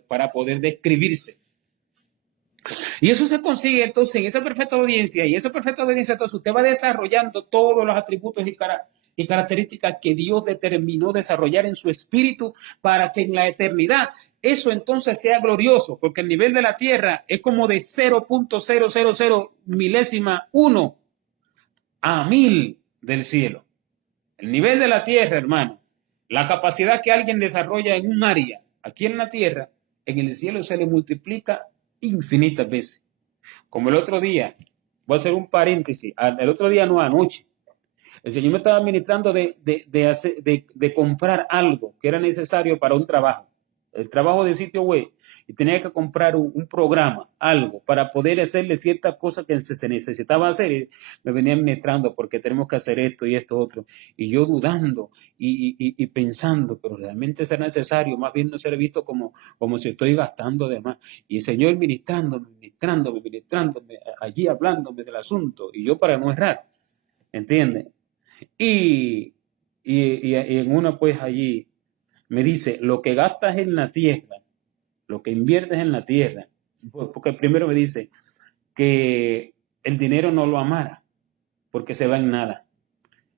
para poder describirse. Y eso se consigue entonces en esa perfecta obediencia, y esa perfecta obediencia entonces usted va desarrollando todos los atributos y características que Dios determinó desarrollar en su espíritu para que en la eternidad eso entonces sea glorioso, porque el nivel de la tierra es como de 0.000 milésima 1 a 1000 del cielo. El nivel de la tierra, hermano, la capacidad que alguien desarrolla en un área aquí en la tierra, en el cielo se le multiplica infinitas veces. Como el otro día, voy a hacer un paréntesis, el otro día no, anoche, el Señor me estaba administrando de comprar algo que era necesario para un trabajo, el trabajo de sitio web, y tenía que comprar un programa, algo, para poder hacerle ciertas cosas que se necesitaba hacer. Y me venía administrando porque tenemos que hacer esto y esto otro. Y yo dudando y pensando, pero realmente será necesario, más bien no será visto como si estoy gastando de más. Y el Señor ministrándome, allí hablándome del asunto, y yo para no errar, ¿entiendes? Y en una pues allí me dice, lo que gastas en la tierra, lo que inviertes en la tierra, porque primero me dice que el dinero no lo amara, porque se va en nada,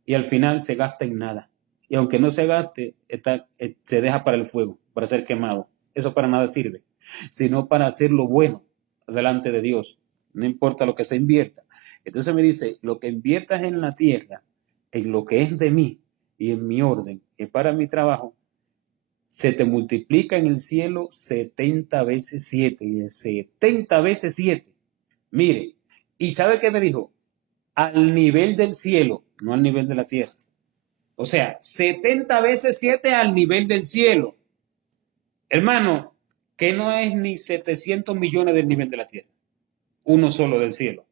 y al final se gasta en nada, y aunque no se gaste, se deja para el fuego, para ser quemado. Eso para nada sirve, sino para hacer lo bueno delante de Dios, no importa lo que se invierta. Entonces me dice, lo que inviertas en la tierra, en lo que es de mí y en mi orden y para mi trabajo, se te multiplica en el cielo 70 veces 7. Y el 70 veces 7, mire, ¿y sabe qué me dijo? Al nivel del cielo, no al nivel de la tierra. O sea, 70 veces 7 al nivel del cielo. Hermano, que no es ni 700 millones del nivel de la tierra. Uno solo del cielo.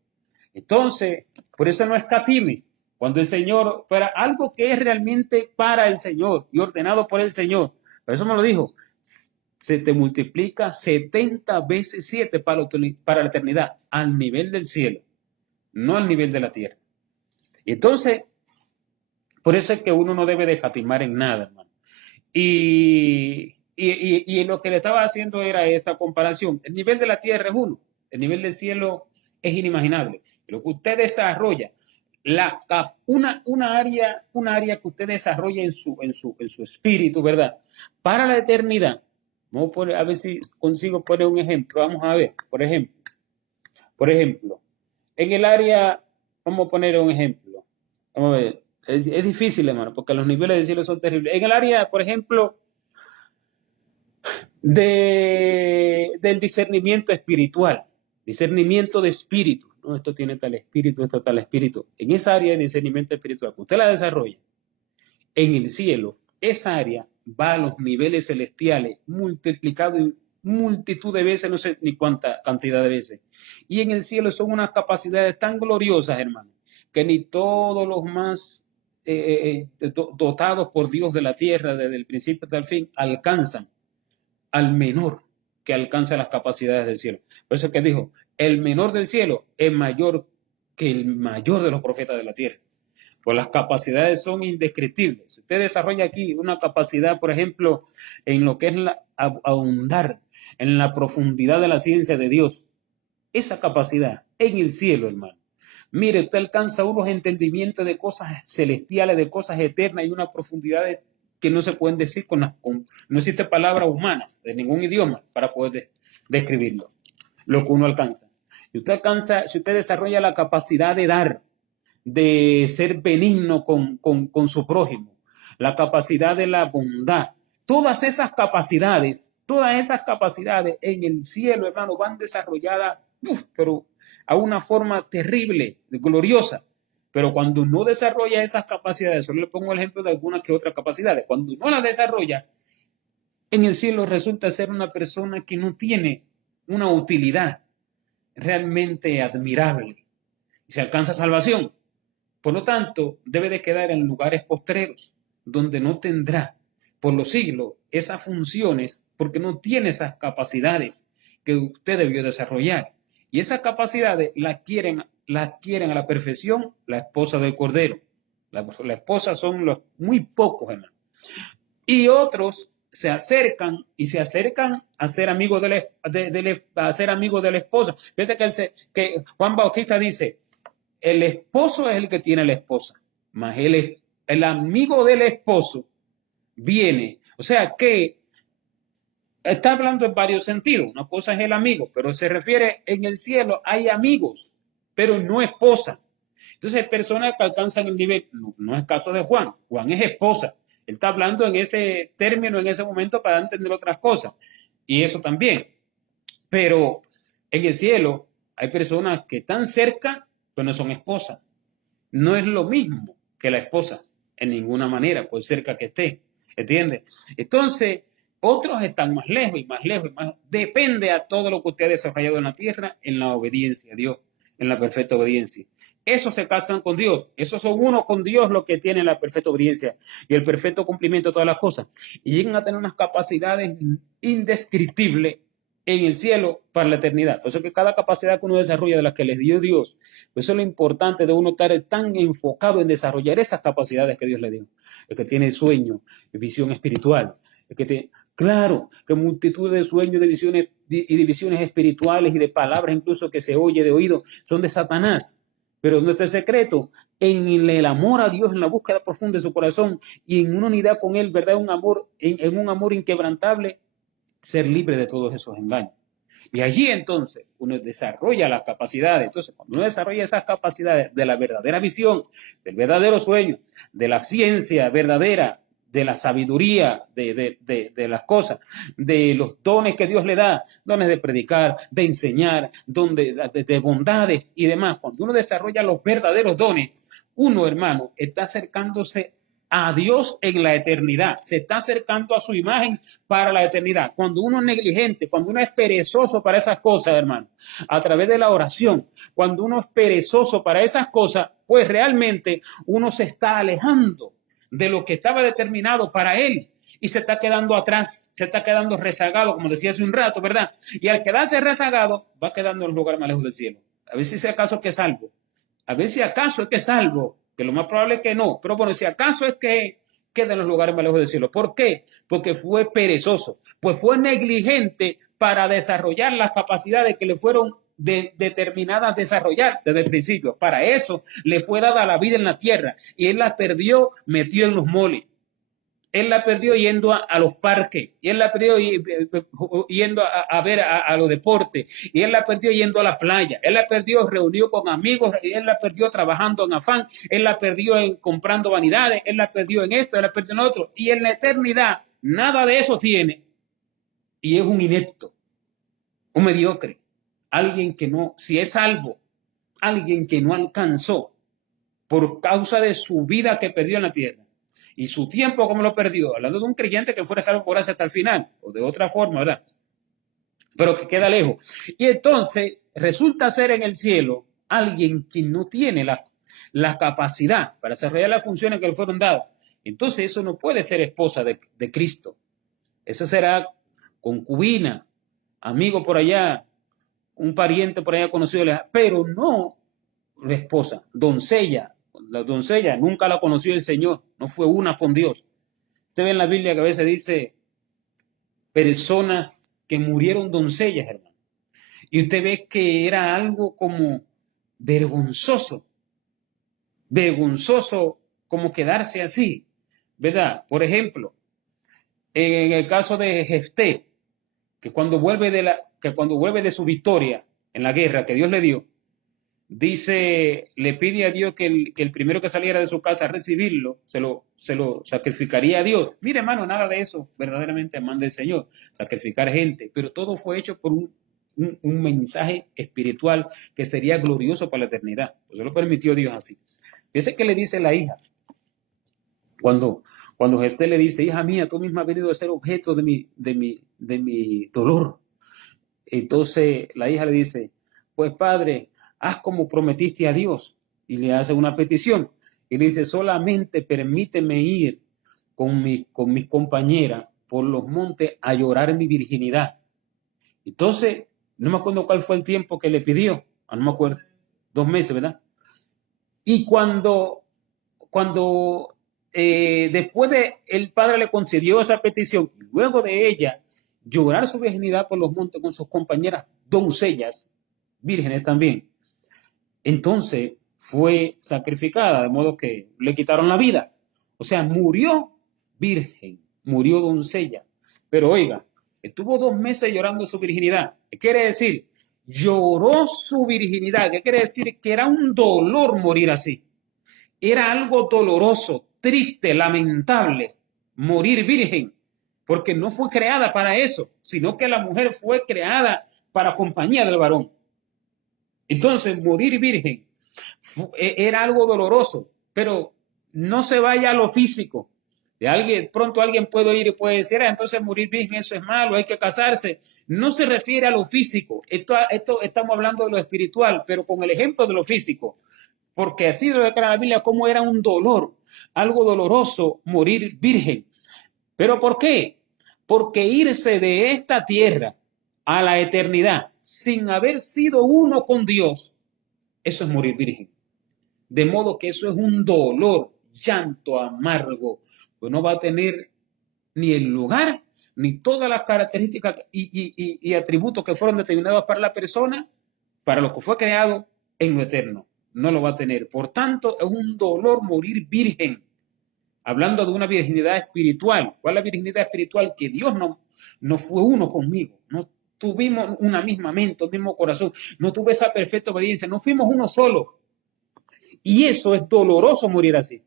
Entonces, por eso no escatime. Cuando el Señor, para algo que es realmente para el Señor y ordenado por el Señor, por eso me lo dijo, se te multiplica 70 veces 7 para la eternidad, al nivel del cielo, no al nivel de la tierra. Y entonces, por eso es que uno no debe de escatimar en nada, hermano. Y lo que le estaba haciendo era esta comparación. El nivel de la tierra es uno, el nivel del cielo es inimaginable. Lo que usted desarrolla, una área que usted desarrolla en su espíritu, ¿verdad? Para la eternidad. Vamos a poner, a ver si consigo poner un ejemplo. Vamos a ver, por ejemplo, en el área, vamos a poner un ejemplo. Vamos a ver, es difícil, hermano, porque los niveles del cielo son terribles. En el área, por ejemplo, del discernimiento espiritual, discernimiento de espíritu. No, esto tiene tal espíritu, esto tal espíritu. En esa área de discernimiento espiritual, que usted la desarrolla en el cielo, esa área va a los niveles celestiales multiplicado en multitud de veces, no sé ni cuánta cantidad de veces. Y en el cielo son unas capacidades tan gloriosas, hermano, que ni todos los más dotados por Dios de la tierra desde el principio hasta el fin, alcanzan al menor que alcanza las capacidades del cielo. Por eso es que dijo, el menor del cielo es mayor que el mayor de los profetas de la tierra. Pues las capacidades son indescriptibles. Si usted desarrolla aquí una capacidad, por ejemplo, en lo que es ahondar en la profundidad de la ciencia de Dios, esa capacidad en el cielo, hermano. Mire, usted alcanza unos entendimientos de cosas celestiales, de cosas eternas y una profundidad que no se pueden decir no existe palabra humana de ningún idioma para poder describirlo, lo que uno alcanza. Y si usted desarrolla la capacidad de dar, de ser benigno con su prójimo, la capacidad de la bondad, todas esas capacidades en el cielo, hermano, van desarrolladas, pero a una forma terrible, gloriosa. Pero cuando no desarrolla esas capacidades, solo le pongo el ejemplo de algunas que otras capacidades, cuando no las desarrolla, en el cielo resulta ser una persona que no tiene una utilidad realmente admirable. Y se alcanza salvación. Por lo tanto, debe de quedar en lugares postreros, donde no tendrá por los siglos esas funciones, porque no tiene esas capacidades que usted debió desarrollar. Y esas capacidades las quieren a la perfección la esposa del Cordero. La esposa son los muy pocos, hermano. Y otros se acercan a ser amigos de la esposa. Fíjate que Juan Bautista dice, el esposo es el que tiene la esposa, más el amigo del esposo viene. O sea que está hablando en varios sentidos. Una cosa es el amigo, pero se refiere en el cielo hay amigos, pero no esposa. Entonces hay personas que alcanzan el nivel, no es caso de Juan. Juan es esposa. Él está hablando en ese término, en ese momento, para entender otras cosas. Y eso también. Pero en el cielo hay personas que están cerca, pero no son esposas. No es lo mismo que la esposa, en ninguna manera, por cerca que esté. ¿Entiendes? Entonces, otros están más lejos y más lejos y más. Depende a todo lo que usted ha desarrollado en la tierra, en la obediencia a Dios, en la perfecta obediencia. Esos se casan con Dios. Esos son uno con Dios los que tienen la perfecta obediencia y el perfecto cumplimiento de todas las cosas. Y llegan a tener unas capacidades indescriptibles en el cielo para la eternidad. Por eso que cada capacidad que uno desarrolla de las que les dio Dios, pues eso es lo importante de uno estar tan enfocado en desarrollar esas capacidades que Dios le dio. El que tiene sueño, visión espiritual, claro, que multitud de sueños, de visiones y de visiones espirituales y de palabras incluso que se oye de oído son de Satanás. Pero ¿dónde está el secreto? En el amor a Dios, en la búsqueda profunda de su corazón y en una unidad con Él, ¿verdad? En un amor inquebrantable, ser libre de todos esos engaños. Y allí entonces uno desarrolla las capacidades. Entonces, cuando uno desarrolla esas capacidades de la verdadera visión, del verdadero sueño, de la ciencia verdadera, de la sabiduría de las cosas, de los dones que Dios le da, dones de predicar, de enseñar, de bondades y demás. Cuando uno desarrolla los verdaderos dones, uno, hermano, está acercándose a Dios en la eternidad, se está acercando a su imagen para la eternidad. Cuando uno es negligente, cuando uno es perezoso para esas cosas, hermano, a través de la oración, cuando uno es perezoso para esas cosas, pues realmente uno se está alejando de lo que estaba determinado para él y se está quedando atrás, se está quedando rezagado, como decía hace un rato, ¿verdad? Y al quedarse rezagado, va quedando en el lugar más lejos del cielo. A ver si acaso es que es salvo, a ver si acaso es que es salvo, que lo más probable es que no, pero bueno, si acaso es que queda en los lugares más lejos del cielo. ¿Por qué? Porque fue perezoso, pues fue negligente para desarrollar las capacidades que le fueron determinadas a desarrollar desde el principio. Para eso le fue dada la vida en la tierra y él la perdió metido en los moles. Él la perdió yendo a los parques, y él la perdió yendo a ver a los deportes, y él la perdió yendo a la playa, él la perdió reunido con amigos, y él la perdió trabajando en afán, él la perdió comprando vanidades, él la perdió en esto, él la perdió en otro, y en la eternidad nada de eso tiene, y es un inepto, un mediocre, alguien que no, si es salvo, alguien que no alcanzó por causa de su vida que perdió en la tierra. Y su tiempo, como lo perdió, hablando de un creyente que fuera salvo por gracia hasta el final, o de otra forma, ¿verdad? Pero que queda lejos. Y entonces resulta ser en el cielo alguien que no tiene la capacidad para desarrollar las funciones que le fueron dadas. Entonces eso no puede ser esposa de Cristo. Esa será concubina, amigo por allá, un pariente por allá conocido, pero no la esposa, doncella. La doncella nunca la conoció el Señor, no fue una con Dios. Usted ve en la Biblia que a veces dice personas que murieron doncellas, hermano. Y usted ve que era algo como vergonzoso como quedarse así, ¿verdad? Por ejemplo, en el caso de Jefté, que cuando vuelve de su victoria en la guerra que Dios le dio, dice, le pide a Dios que el primero que saliera de su casa a recibirlo, se lo sacrificaría a Dios. Mire, hermano, nada de eso verdaderamente manda el Señor, sacrificar gente, pero todo fue hecho por un mensaje espiritual que sería glorioso para la eternidad. Pues eso lo permitió Dios así. Fíjese que le dice la hija, cuando Jefté le dice, hija mía, tú misma has venido a ser objeto de mi dolor. Entonces la hija le dice, pues padre, haz como prometiste a Dios. Y le hace una petición. Y le dice, solamente permíteme ir con mis compañeras por los montes a llorar mi virginidad. Entonces, no me acuerdo cuál fue el tiempo que le pidió. No me acuerdo. 2 meses, ¿verdad? Y cuando después el padre le concedió esa petición, luego de ella llorar su virginidad por los montes con sus compañeras doncellas, vírgenes también, entonces fue sacrificada, de modo que le quitaron la vida. O sea, murió virgen, murió doncella. Pero oiga, estuvo 2 meses llorando su virginidad. ¿Qué quiere decir? Lloró su virginidad. ¿Qué quiere decir? Que era un dolor morir así. Era algo doloroso, triste, lamentable, morir virgen, porque no fue creada para eso, sino que la mujer fue creada para compañía del varón. Entonces, morir virgen era algo doloroso, pero no se vaya a lo físico. Pronto alguien puede ir y puede decir, entonces morir virgen eso es malo, hay que casarse. No se refiere a lo físico, esto estamos hablando de lo espiritual, pero con el ejemplo de lo físico. Porque así lo declara la Biblia como era un dolor, algo doloroso morir virgen. ¿Pero por qué? Porque irse de esta tierra a la eternidad sin haber sido uno con Dios, eso es morir virgen. De modo que eso es un dolor, llanto amargo, pues no va a tener ni el lugar, ni todas las características y atributos que fueron determinados para la persona, para lo que fue creado en lo eterno. No lo va a tener. Por tanto, es un dolor morir virgen. Hablando de una virginidad espiritual. ¿Cuál es la virginidad espiritual? Que Dios no fue uno conmigo. No tuvimos una misma mente, un mismo corazón. No tuve esa perfecta obediencia. No fuimos uno solo. Y eso es doloroso morir así.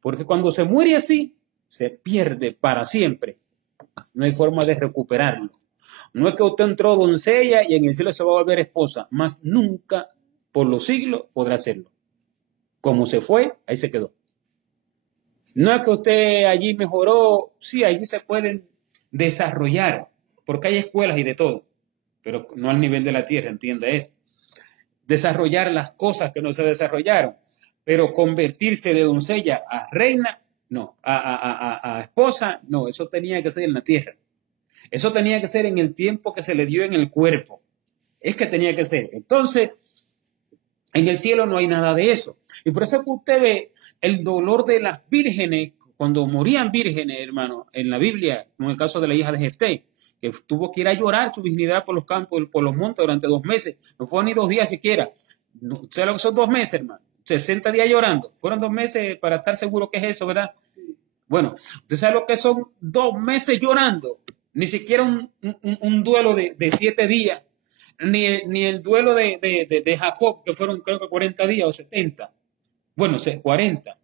Porque cuando se muere así, se pierde para siempre. No hay forma de recuperarlo. No es que usted entró doncella y en el cielo se va a volver esposa. Más nunca por los siglos podrá hacerlo. Como se fue, ahí se quedó. No es que usted allí mejoró, sí, allí se pueden desarrollar, porque hay escuelas y de todo, pero no al nivel de la tierra, entienda esto. Desarrollar las cosas que no se desarrollaron, pero convertirse de doncella a reina, no, a esposa, no, eso tenía que ser en la tierra. Eso tenía que ser en el tiempo que se le dio en el cuerpo. Es que tenía que ser. Entonces, en el cielo no hay nada de eso. Y por eso que usted ve el dolor de las vírgenes, cuando morían vírgenes, hermano, en la Biblia, como en el caso de la hija de Jefté, que tuvo que ir a llorar su virginidad por los campos, por los montes durante 2 meses. No fueron ni 2 días siquiera. ¿Usted sabe lo que son 2 meses, hermano? 60 días llorando. Fueron 2 meses para estar seguro que es eso, ¿verdad? Bueno, ¿usted sabe lo que son 2 meses llorando? Ni siquiera un duelo de 7 días. Ni el duelo de Jacob, que fueron creo que 40 días o 70. Bueno, 40,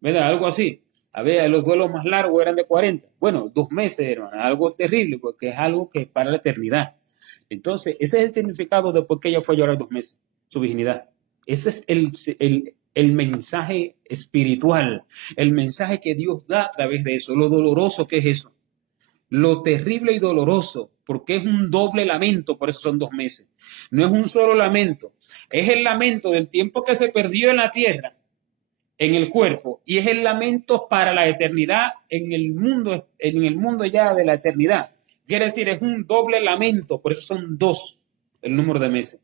¿verdad? Algo así. A ver, los duelos más largos eran de 40. Bueno, 2 meses, hermano, algo terrible, porque es algo que es para la eternidad. Entonces, ese es el significado de por qué ella fue a llorar 2 meses, su virginidad. Ese es el mensaje espiritual, el mensaje que Dios da a través de eso, lo doloroso que es eso, lo terrible y doloroso, porque es un doble lamento, por eso son 2 meses. No es un solo lamento, es el lamento del tiempo que se perdió en la tierra, en el cuerpo y es el lamento para la eternidad en el mundo ya de la eternidad. Quiere decir, es un doble lamento, por eso son 2 el número de meses.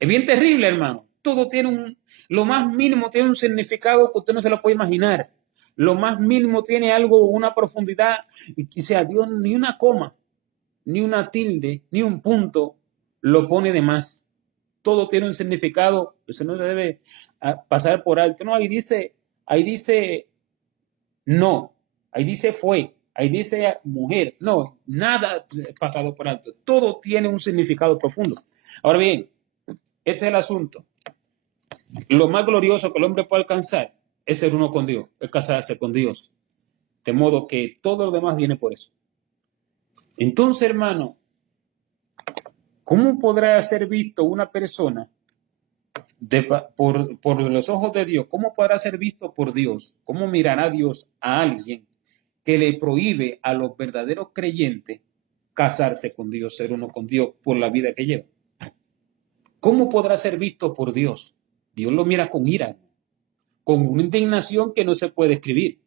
Es bien terrible, hermano. Todo tiene lo más mínimo tiene un significado que usted no se lo puede imaginar. Lo más mínimo tiene algo, una profundidad, y sea, Dios ni una coma, ni una tilde, ni un punto lo pone de más. Todo tiene un significado, eso no se debe pasar por alto. No, ahí dice no, ahí dice fue, ahí dice mujer. No, nada pasado por alto. Todo tiene un significado profundo. Ahora bien, este es el asunto. Lo más glorioso que el hombre puede alcanzar es ser uno con Dios, es casarse con Dios. De modo que todo lo demás viene por eso. Entonces, hermano, ¿cómo podrá ser visto una persona por los ojos de Dios? ¿Cómo podrá ser visto por Dios? ¿Cómo mirará Dios a alguien que le prohíbe a los verdaderos creyentes casarse con Dios, ser uno con Dios por la vida que lleva? ¿Cómo podrá ser visto por Dios? Dios lo mira con ira, con una indignación que no se puede escribir.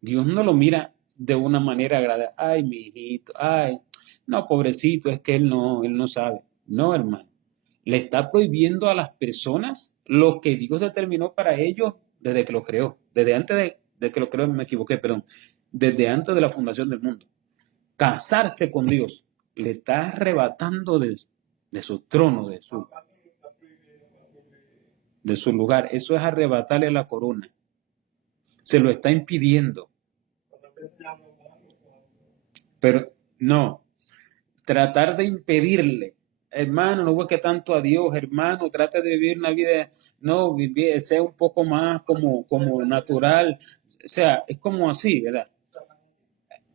Dios no lo mira de una manera agradable. Ay, mi hijito, ay, no, pobrecito, es que él no sabe. No, hermano. Le está prohibiendo a las personas lo que Dios determinó para ellos desde que lo creó. Desde antes de que lo creó, me equivoqué, perdón. Desde antes de la fundación del mundo. Casarse con Dios le está arrebatando de su trono, de su lugar. Eso es arrebatarle la corona. Se lo está impidiendo. Pero no, tratar de impedirle. Hermano, no busque tanto a Dios, hermano, trata de vivir una vida, no, sea un poco más como natural. O sea, es como así, ¿verdad?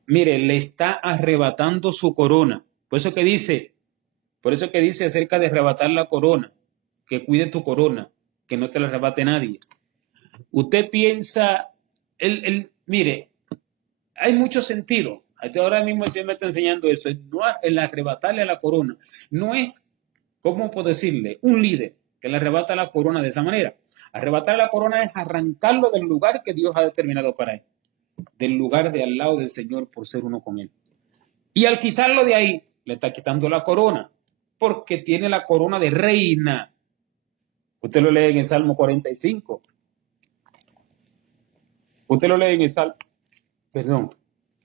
Mire, le está arrebatando su corona. Por eso que dice acerca de arrebatar la corona, que cuide tu corona, que no te la arrebate nadie. Usted piensa, mire, hay mucho sentido. Ahora mismo el Señor me está enseñando eso. No, el arrebatarle a la corona no es, ¿cómo puedo decirle? Un líder que le arrebata la corona de esa manera. Arrebatar la corona es arrancarlo del lugar que Dios ha determinado para él, del lugar de al lado del Señor por ser uno con él. Y al quitarlo de ahí, le está quitando la corona, porque tiene la corona de reina. Usted lo lee en el Salmo 45. Usted lo lee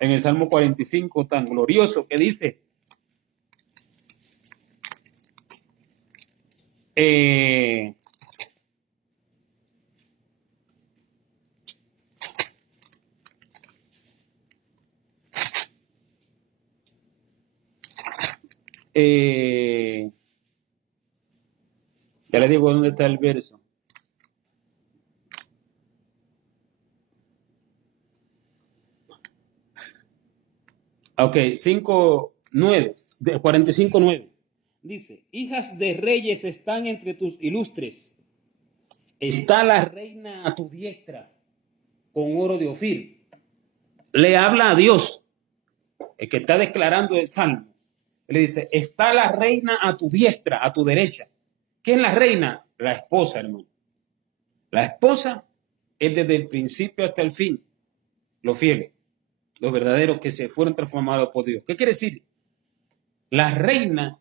en el Salmo 45, tan glorioso, que dice, ya le digo dónde está el verso. Ok, 45:9. Dice, hijas de reyes están entre tus ilustres. Está la reina a tu diestra con oro de Ofir. Le habla a Dios, el que está declarando el salmo. Le dice, está la reina a tu diestra, a tu derecha. ¿Quién es la reina? La esposa, hermano. La esposa es desde el principio hasta el fin, los fieles, los verdaderos que se fueron transformados por Dios. ¿Qué quiere decir? La reina,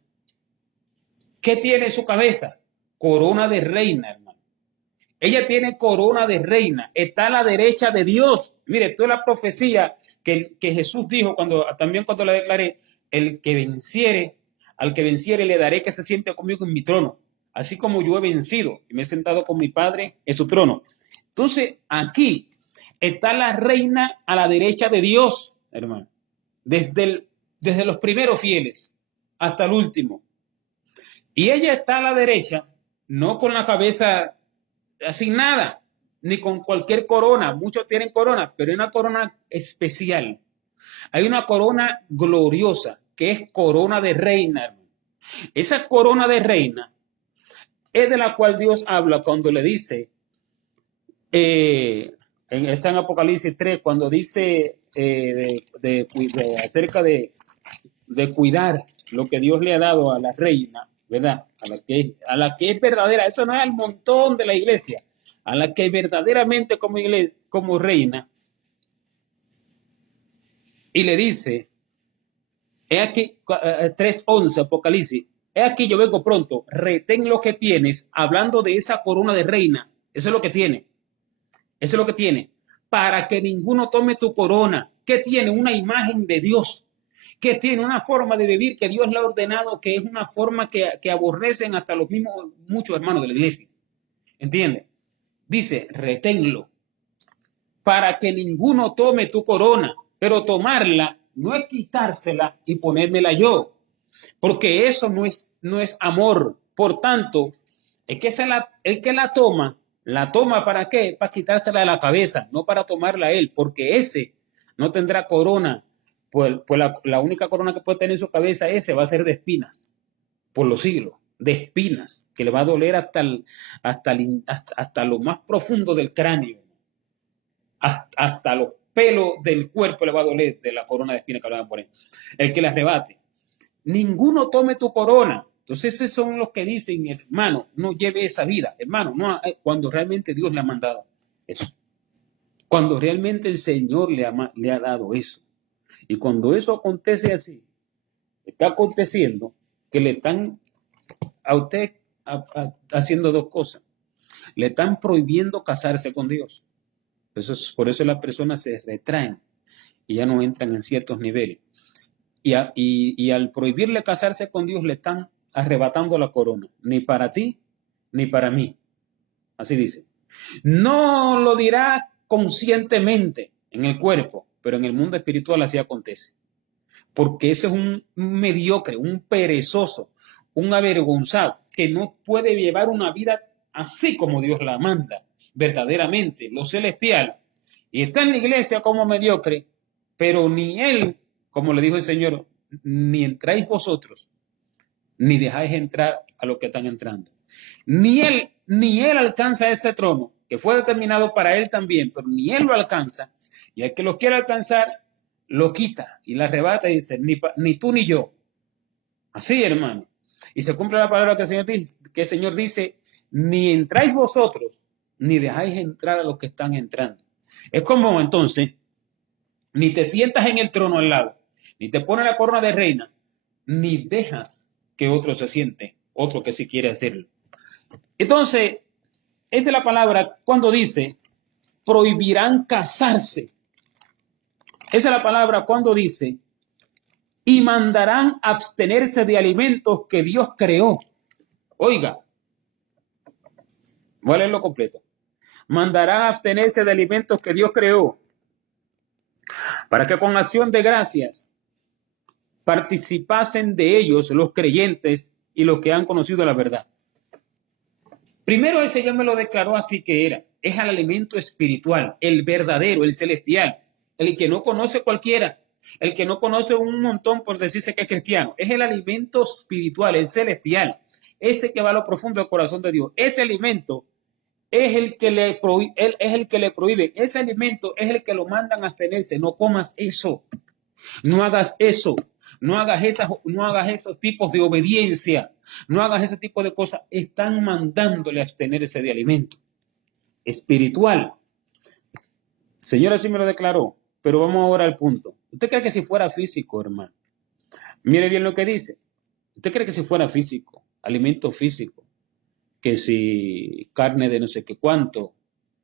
¿qué tiene en su cabeza? Corona de reina, hermano. Ella tiene corona de reina, está a la derecha de Dios. Mire, toda la profecía que Jesús dijo también cuando la declaré, al que venciere le daré que se siente conmigo en mi trono, así como yo he vencido y me he sentado con mi Padre en su trono. Entonces, aquí está la reina a la derecha de Dios, hermano, desde los primeros fieles hasta el último. Y ella está a la derecha, no con la cabeza así nada, ni con cualquier corona. Muchos tienen corona, pero hay una corona especial. Hay una corona gloriosa, que es corona de reina, hermano. Esa corona de reina es de la cual Dios habla cuando le dice, está en Apocalipsis 3, cuando dice acerca de cuidar lo que Dios le ha dado a la reina, ¿verdad? A la que es verdadera. Eso no es al montón de la iglesia. a la que verdaderamente como reina, y le dice, he aquí, 3:11, Apocalipsis, he aquí yo vengo pronto, retén lo que tienes, hablando de esa corona de reina, eso es lo que tiene, eso es lo que tiene, para que ninguno tome tu corona, que tiene una imagen de Dios, que tiene una forma de vivir que Dios le ha ordenado, que es una forma que aborrecen hasta los mismos, muchos hermanos de la iglesia, ¿entiendes? Dice, reténlo, para que ninguno tome tu corona, pero tomarla no es quitársela y ponérmela yo, porque eso no es amor. Por tanto, el que la toma ¿para qué? Para quitársela de la cabeza, no para tomarla él, porque ese no tendrá corona. Pues la única corona que puede tener en su cabeza, ese va a ser de espinas, por los siglos, de espinas, que le va a doler hasta lo más profundo del cráneo, hasta los pelos del cuerpo le va a doler de la corona de espinas que le van a poner. El que la arrebate. Ninguno tome tu corona. Entonces esos son los que dicen, hermano, no lleve esa vida. Hermano, no, cuando realmente Dios le ha mandado eso. Cuando realmente el Señor le ha dado eso. Y cuando eso acontece así, está aconteciendo que le están a usted haciendo dos cosas. Le están prohibiendo casarse con Dios. Por eso las personas se retraen y ya no entran en ciertos niveles. Y al prohibirle casarse con Dios, le están arrebatando la corona, ni para ti, ni para mí. Así dice. No lo dirá conscientemente en el cuerpo, pero en el mundo espiritual así acontece. Porque ese es un mediocre, un perezoso, un avergonzado, que no puede llevar una vida así como Dios la manda, verdaderamente, lo celestial. Y está en la iglesia como mediocre, pero ni él, como le dijo el Señor, ni entráis vosotros, ni dejáis entrar a los que están entrando. Ni él alcanza ese trono, que fue determinado para él también, pero ni él lo alcanza. Y el que lo quiere alcanzar, lo quita y la arrebata y dice, ni tú ni yo. Así, hermano. Y se cumple la palabra que el Señor dice, ni entráis vosotros, ni dejáis entrar a los que están entrando. Es como entonces, ni te sientas en el trono al lado, ni te pones la corona de reina, ni dejas que otro se siente, otro que sí quiere hacerlo. Entonces, esa es la palabra cuando dice, prohibirán casarse. Esa es la palabra cuando dice, y mandarán abstenerse de alimentos que Dios creó. Oiga, voy a leerlo completo. Mandarán abstenerse de alimentos que Dios creó, para que con acción de gracias participasen de ellos los creyentes y los que han conocido la verdad. Primero el Señor me lo declaró así que era. Es el alimento espiritual, el verdadero, el celestial, el que no conoce cualquiera, el que no conoce un montón por decirse que es cristiano. Es el alimento espiritual, el celestial, ese que va a lo profundo del corazón de Dios. Ese alimento es el que le prohíbe. Ese alimento es el que lo mandan a abstenerse. No comas eso. No hagas eso. No hagas esos tipos de obediencia. No hagas ese tipo de cosas. Están mandándole a abstenerse de alimento espiritual. Señor así me lo declaró. Pero vamos ahora al punto. ¿Usted cree que si fuera físico, hermano? Mire bien lo que dice. ¿Usted cree que si fuera físico, alimento físico, que si carne de no sé qué cuánto,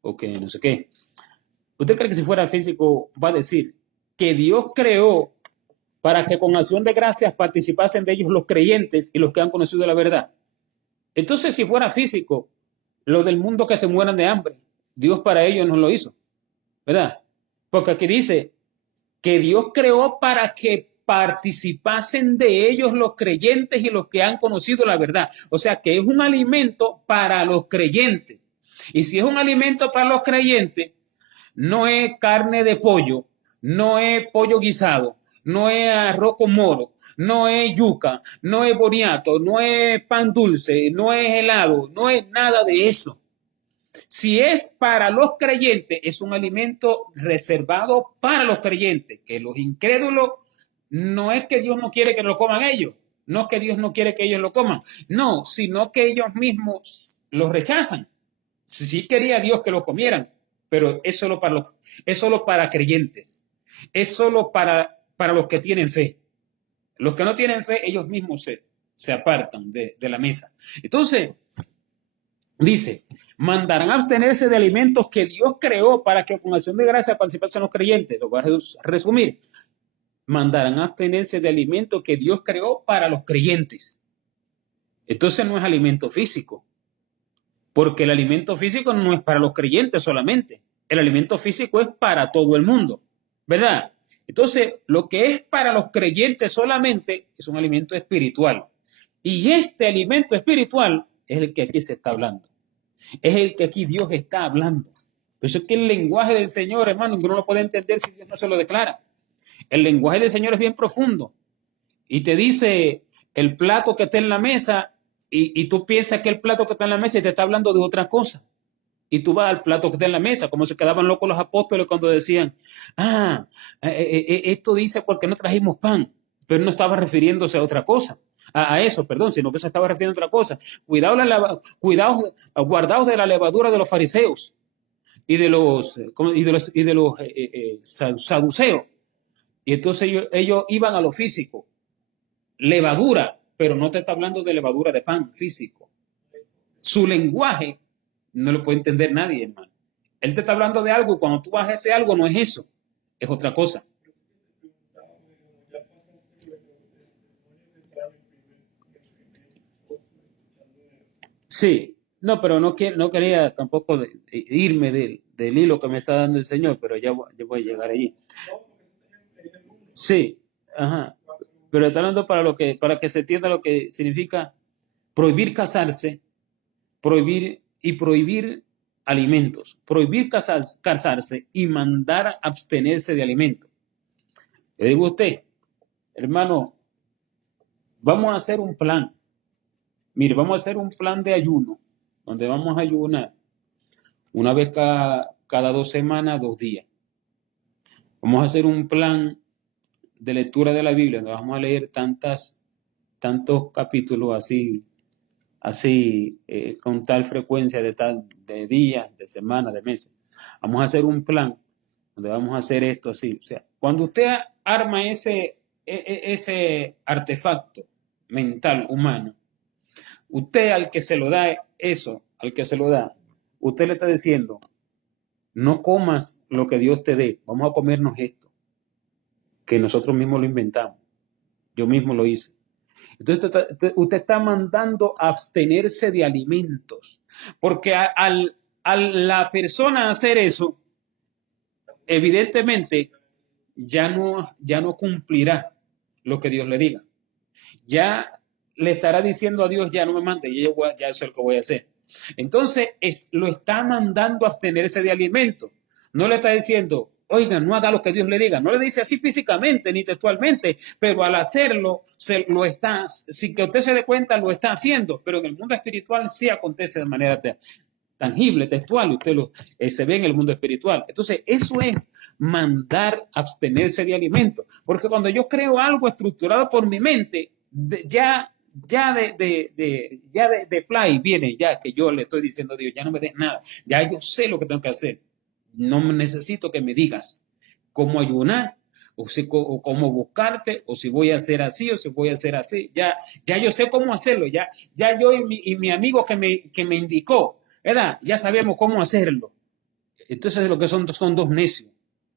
o que no sé qué? ¿Usted cree que si fuera físico va a decir que Dios creó para que con acción de gracias participasen de ellos los creyentes y los que han conocido la verdad? Entonces, si fuera físico, lo del mundo que se mueran de hambre, Dios para ellos no lo hizo, ¿verdad? Porque aquí dice que Dios creó para que participasen de ellos los creyentes y los que han conocido la verdad. O sea, que es un alimento para los creyentes. Y si es un alimento para los creyentes, no es carne de pollo, no es pollo guisado, no es arroz con moro, no es yuca, no es boniato, no es pan dulce, no es helado, no es nada de eso. Si es para los creyentes, es un alimento reservado para los creyentes, que los incrédulos, no es que Dios no quiere que lo coman ellos, no es que Dios no quiere que ellos lo coman, no, sino que ellos mismos lo rechazan. Sí quería Dios que lo comieran, pero es solo para creyentes. Es solo para los que tienen fe. Los que no tienen fe, ellos mismos se apartan de la mesa. Entonces, dice, mandarán a abstenerse de alimentos que Dios creó para que con acción de gracia participasen los creyentes. Lo voy a resumir. Mandarán a abstenerse de alimentos que Dios creó para los creyentes. Entonces no es alimento físico, porque el alimento físico no es para los creyentes solamente. El alimento físico es para todo el mundo, ¿verdad? Entonces, lo que es para los creyentes solamente es un alimento espiritual. Y este alimento espiritual es el que aquí se está hablando. Es el que aquí Dios está hablando. Por eso es que el lenguaje del Señor, hermano, uno no lo puede entender si Dios no se lo declara. El lenguaje del Señor es bien profundo. Y te dice el plato que está en la mesa y tú piensas que el plato que está en la mesa y te está hablando de otra cosa. Y tú vas al plato que está en la mesa, como se quedaban locos los apóstoles cuando decían, esto dice porque no trajimos pan, pero no estaba refiriéndose a otra cosa, a eso, perdón, sino que se estaba refiriendo a otra cosa. Cuidado, guardaos de la levadura de los fariseos y de los saduceos. Y entonces ellos iban a lo físico, levadura, pero no te está hablando de levadura de pan físico. Su lenguaje no lo puede entender nadie, hermano. Él te está hablando de algo y cuando tú vas a ese algo no es eso, es otra cosa. Sí, no, pero no quería tampoco irme del hilo que me está dando el Señor, pero ya voy a llegar allí. Sí, ajá. Pero está hablando para que se entienda lo que significa prohibir casarse, prohibir alimentos, prohibir casarse y mandar abstenerse de alimentos. Le digo a usted, hermano, vamos a hacer un plan. Mire, vamos a hacer un plan de ayuno, donde vamos a ayunar una vez cada 2 semanas, 2 días. Vamos a hacer un plan de lectura de la Biblia, donde vamos a leer tantos capítulos así con tal frecuencia de días, de semanas, de meses. Vamos a hacer un plan donde vamos a hacer esto así. O sea, cuando usted arma ese artefacto mental humano, usted al que se lo da eso, usted le está diciendo, no comas lo que Dios te dé, vamos a comernos esto, que nosotros mismos lo inventamos, yo mismo lo hice. Entonces usted está mandando a abstenerse de alimentos, porque al la persona hacer eso, evidentemente ya no cumplirá lo que Dios le diga. Ya le estará diciendo a Dios, ya no me mande, ya eso es lo que voy a hacer. Entonces lo está mandando a abstenerse de alimentos. No le está diciendo, oigan, no haga lo que Dios le diga. No le dice así físicamente ni textualmente, pero al hacerlo, sin que usted se dé cuenta, lo está haciendo. Pero en el mundo espiritual sí acontece de manera tangible, textual, usted se ve en el mundo espiritual. Entonces, eso es mandar abstenerse de alimentos. Porque cuando yo creo algo estructurado por mi mente, ya de fly viene ya que yo le estoy diciendo a Dios, ya no me des nada, ya yo sé lo que tengo que hacer. No necesito que me digas cómo ayunar, o cómo buscarte, o si voy a hacer así, o si voy a hacer así. Ya yo sé cómo hacerlo, ya yo y mi amigo que me indicó, ¿verdad? Ya sabemos cómo hacerlo. Entonces lo que son dos necios.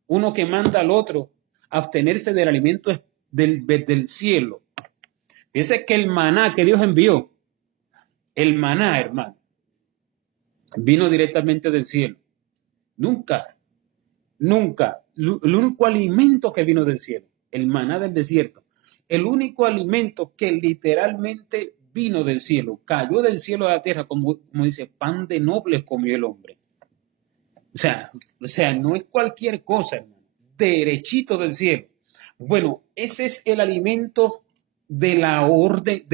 Uno que manda al otro a abstenerse del alimento del cielo. Dice que el maná que Dios envió, el maná, hermano, vino directamente del cielo. Nunca, el único alimento que vino del cielo, el maná del desierto, el único alimento que literalmente vino del cielo, cayó del cielo a la tierra, como dice, pan de nobles comió el hombre. O sea, no es cualquier cosa, hermano, derechito del cielo. Bueno, ese es el alimento de la orden,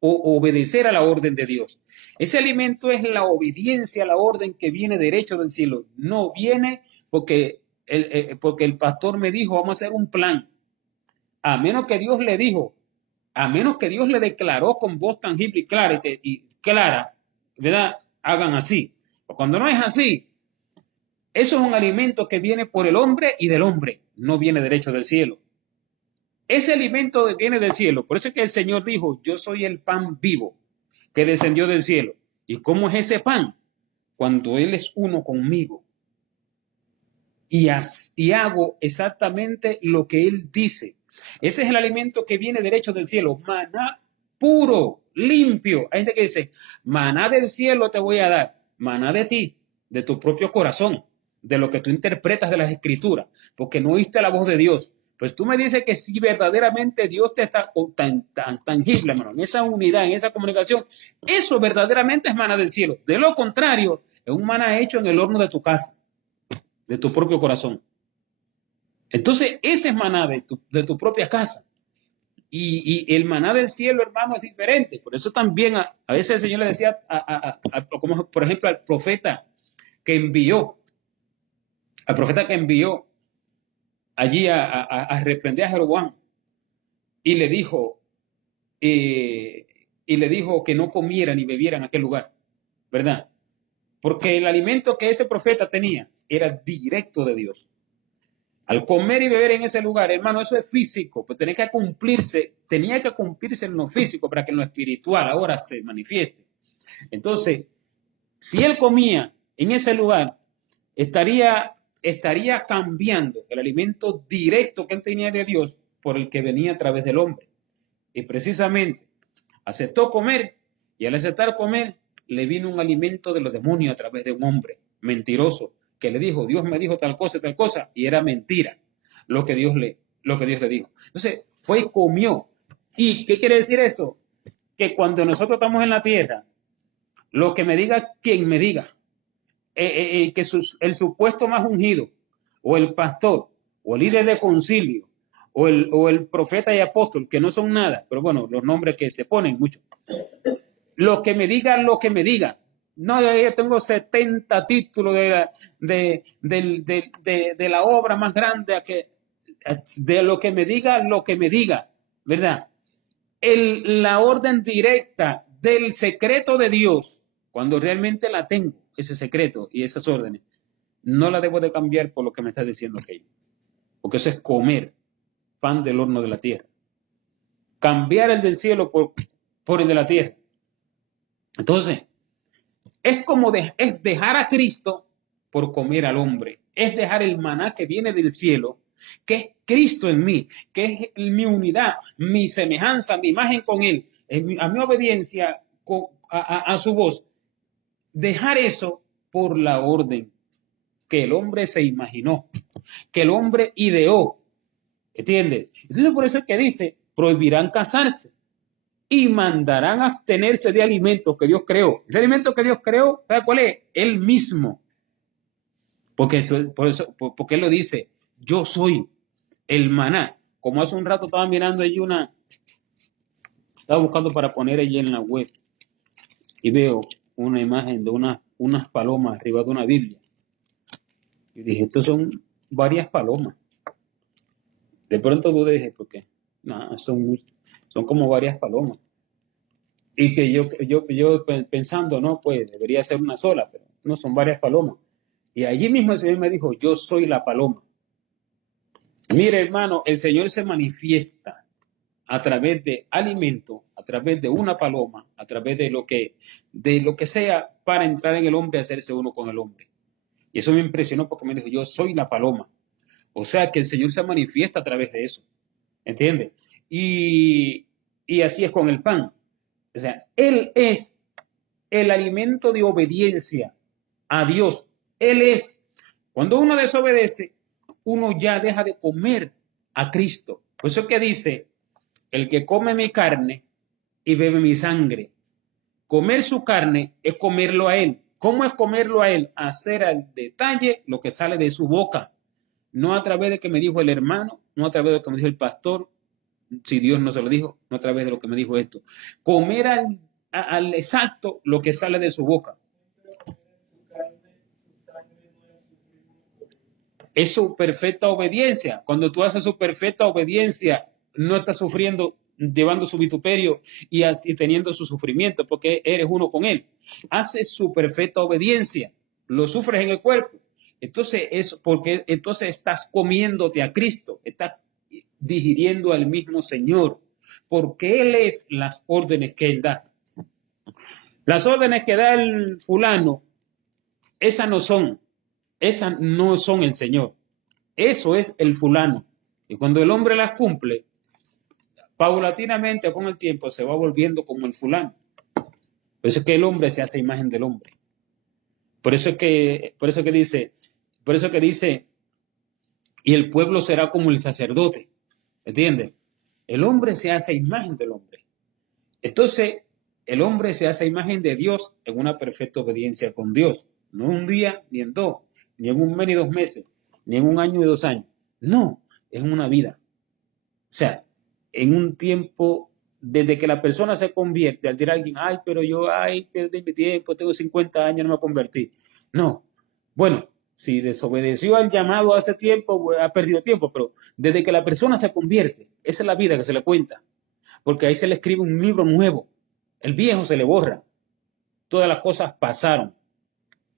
obedecer a la orden de Dios. Ese alimento es la obediencia a la orden que viene derecho del cielo. No viene porque el pastor me dijo, vamos a hacer un plan. A menos que Dios le dijo, a menos que Dios le declaró con voz tangible y clara, ¿verdad? Hagan así. Cuando no es así, eso es un alimento que viene por el hombre y del hombre, no viene derecho del cielo. Ese alimento viene del cielo. Por eso es que el Señor dijo, yo soy el pan vivo que descendió del cielo. ¿Y cómo es ese pan? Cuando Él es uno conmigo. Y hago exactamente lo que Él dice. Ese es el alimento que viene derecho del cielo. Maná puro, limpio. Hay gente que dice, maná del cielo te voy a dar. Maná de ti, de tu propio corazón, de lo que tú interpretas de las escrituras, porque no oíste la voz de Dios. Pues tú me dices que si verdaderamente Dios te está tan tangible, hermano, en esa unidad, en esa comunicación, eso verdaderamente es maná del cielo. De lo contrario, es un maná hecho en el horno de tu casa, de tu propio corazón. Entonces, ese es maná de tu propia casa. Y el maná del cielo, hermano, es diferente. Por eso también a veces el Señor le decía, como por ejemplo al profeta que envió allí a reprender a Jeroboam y le dijo que no comieran ni bebieran en aquel lugar, ¿verdad? Porque el alimento que ese profeta tenía era directo de Dios. Al comer y beber en ese lugar, hermano, eso es físico, pues tenía que cumplirse en lo físico para que en lo espiritual ahora se manifieste. Entonces, si él comía en ese lugar, estaría cambiando el alimento directo que él tenía de Dios por el que venía a través del hombre. Y precisamente aceptó comer, y al aceptar comer, le vino un alimento de los demonios a través de un hombre mentiroso que le dijo, Dios me dijo tal cosa, y era mentira lo que Dios le dijo. Entonces, fue y comió. ¿Y qué quiere decir eso? Que cuando nosotros estamos en la tierra, lo que me diga quien me diga, que el supuesto más ungido, o el pastor, o el líder de concilio, o el profeta y apóstol, que no son nada, pero bueno, los nombres que se ponen mucho. Lo que me diga. No, yo tengo 70 títulos de la obra más grande, de lo que me diga, ¿verdad? La orden directa del secreto de Dios, cuando realmente la tengo, ese secreto y esas órdenes, no la debo de cambiar por lo que me está diciendo aquello. Porque eso es comer pan del horno de la tierra. Cambiar el del cielo por el de la tierra. Entonces, es dejar a Cristo por comer al hombre. Es dejar el maná que viene del cielo, que es Cristo en mí, que es mi unidad, mi semejanza, mi imagen con Él, a mi obediencia a su voz. Dejar eso por la orden que el hombre se imaginó, que el hombre ideó. ¿Entiendes? Entonces por eso es que dice, prohibirán casarse y mandarán abstenerse de alimentos que Dios creó. Ese alimento que Dios creó, ¿sabe cuál es? Él mismo. Porque Él lo dice, yo soy el maná. Como hace un rato estaba mirando allí estaba buscando para poner allí en la web y veo una imagen de unas palomas arriba de una Biblia. Y dije, estos son varias palomas. De pronto dudé, dije, ¿por qué? No, son como varias palomas. Y que yo pensando, no, pues debería ser una sola, pero no, son varias palomas. Y allí mismo el Señor me dijo, yo soy la paloma. Mire, hermano, el Señor se manifiesta a través de alimento, a través de una paloma, a través de lo que sea para entrar en el hombre y hacerse uno con el hombre. Y eso me impresionó porque me dijo, yo soy la paloma. O sea, que el Señor se manifiesta a través de eso. ¿Entiendes? Y así es con el pan. O sea, Él es el alimento de obediencia a Dios. Él es. Cuando uno desobedece, uno ya deja de comer a Cristo. Por eso es que dice, el que come mi carne y bebe mi sangre. Comer su carne es comerlo a Él. ¿Cómo es comerlo a Él? Hacer al detalle lo que sale de su boca. No a través de que me dijo el hermano, no a través de lo que me dijo el pastor, si Dios no se lo dijo, no a través de lo que me dijo esto. Comer al exacto lo que sale de su boca. Es su perfecta obediencia. Cuando tú haces su perfecta obediencia, no estás sufriendo, llevando su vituperio y teniendo su sufrimiento, porque eres uno con Él. Hace su perfecta obediencia. lo sufres en el cuerpo. Entonces, porque entonces estás comiéndote a Cristo, estás digiriendo al mismo Señor, porque Él es las órdenes que Él da. Las órdenes que da el fulano, esas no son el Señor. Eso es el fulano. Y cuando el hombre las cumple, paulatinamente con el tiempo se va volviendo como el fulano. Por eso es que el hombre se hace imagen del hombre. Por eso que dice, y el pueblo será como el sacerdote. ¿Entiendes? El hombre se hace imagen del hombre. Entonces, el hombre se hace imagen de Dios en una perfecta obediencia con Dios. No un día, ni en dos, ni en un mes ni 2 meses, ni en un año y 2 años. No, es una vida. O sea, en un tiempo, desde que la persona se convierte, al decir a alguien, ay, pero yo, perdí mi tiempo, tengo 50 años, no me convertí. No. Bueno, si desobedeció al llamado hace tiempo, pues, ha perdido tiempo, pero desde que la persona se convierte, esa es la vida que se le cuenta. Porque ahí se le escribe un libro nuevo. El viejo se le borra. Todas las cosas pasaron.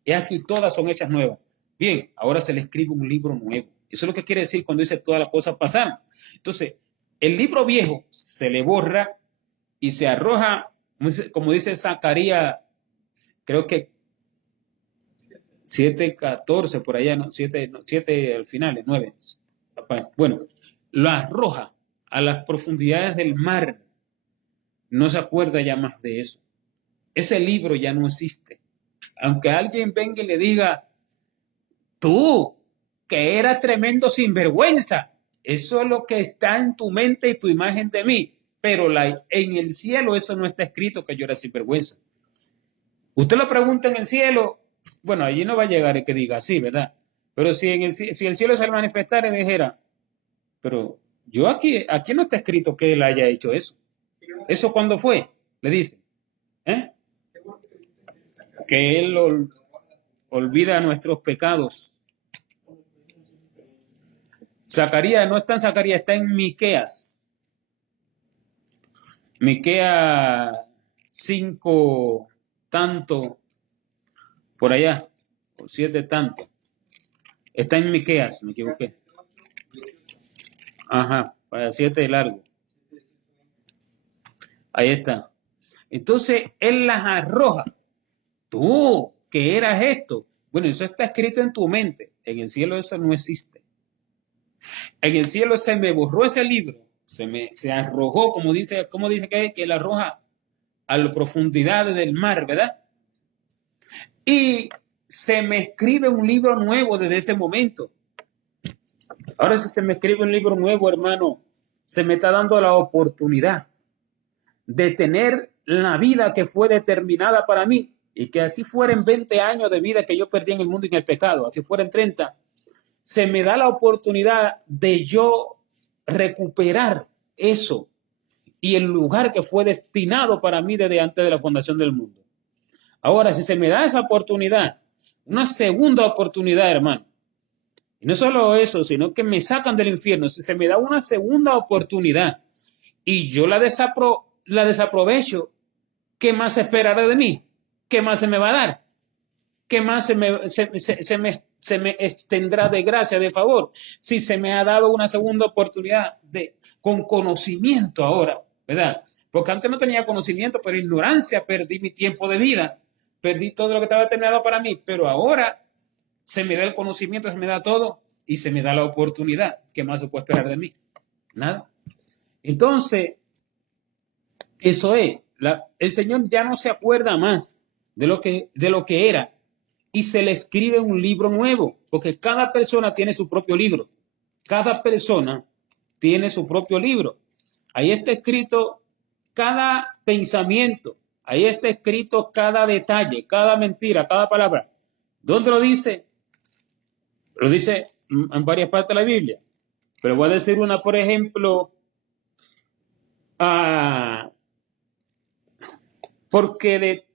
Y aquí todas son hechas nuevas. Bien, ahora se le escribe un libro nuevo. Eso es lo que quiere decir cuando dice todas las cosas pasaron. Entonces, el libro viejo se le borra y se arroja, como dice Zacarías, creo que 7:14 por allá, ¿no? 7 al final, 9. Bueno, lo arroja a las profundidades del mar. No se acuerda ya más de eso. Ese libro ya no existe. Aunque alguien venga y le diga, tú, que eras tremendo sinvergüenza, eso es lo que está en tu mente y tu imagen de mí. Pero en el cielo eso no está escrito que yo era sinvergüenza. Usted lo pregunta en el cielo, bueno, allí no va a llegar el que diga así, ¿verdad? Pero si el cielo se le manifestara y dijera, pero yo aquí no está escrito que él haya hecho eso. ¿Eso cuándo fue? Le dice. Que él olvida nuestros pecados. Zacarías, no está en Zacarías, está en Miqueas. Miqueas 5 tanto, por allá, o 7 tanto. Está en Miqueas, me equivoqué. Ajá, para 7 de largo. Ahí está. Entonces, él las arroja. Tú, ¿qué eras esto? Bueno, eso está escrito en tu mente. En el cielo eso no existe. En el cielo se me borró ese libro. Se arrojó, como dice que él arroja a las profundidades del mar, ¿verdad? Y se me escribe un libro nuevo desde ese momento. Ahora, si se me escribe un libro nuevo, hermano, se me está dando la oportunidad de tener la vida que fue determinada para mí, y que así fueran 20 años de vida que yo perdí en el mundo y en el pecado, así fueran 30, se me da la oportunidad de yo recuperar eso y el lugar que fue destinado para mí desde antes de la fundación del mundo. Ahora, si se me da esa oportunidad, una segunda oportunidad, hermano, y no solo eso, sino que me sacan del infierno, si se me da una segunda oportunidad y yo la desaprovecho, ¿qué más se esperará de mí? ¿Qué más se me va a dar? ¿Qué más se me extendrá de gracia, de favor? Si se me ha dado una segunda oportunidad con conocimiento ahora, ¿verdad? Porque antes no tenía conocimiento, pero ignorancia, perdí mi tiempo de vida, perdí todo lo que estaba determinado para mí, pero ahora se me da el conocimiento, se me da todo y se me da la oportunidad. ¿Qué más se puede esperar de mí? Nada. Entonces, eso es. El Señor ya no se acuerda más de lo que era y se le escribe un libro nuevo, porque cada persona tiene su propio libro. Cada persona tiene su propio libro. Ahí está escrito cada pensamiento, ahí está escrito cada detalle, cada mentira, cada palabra. ¿Dónde lo dice? Lo dice en varias partes de la Biblia. Pero voy a decir una, por ejemplo, porque de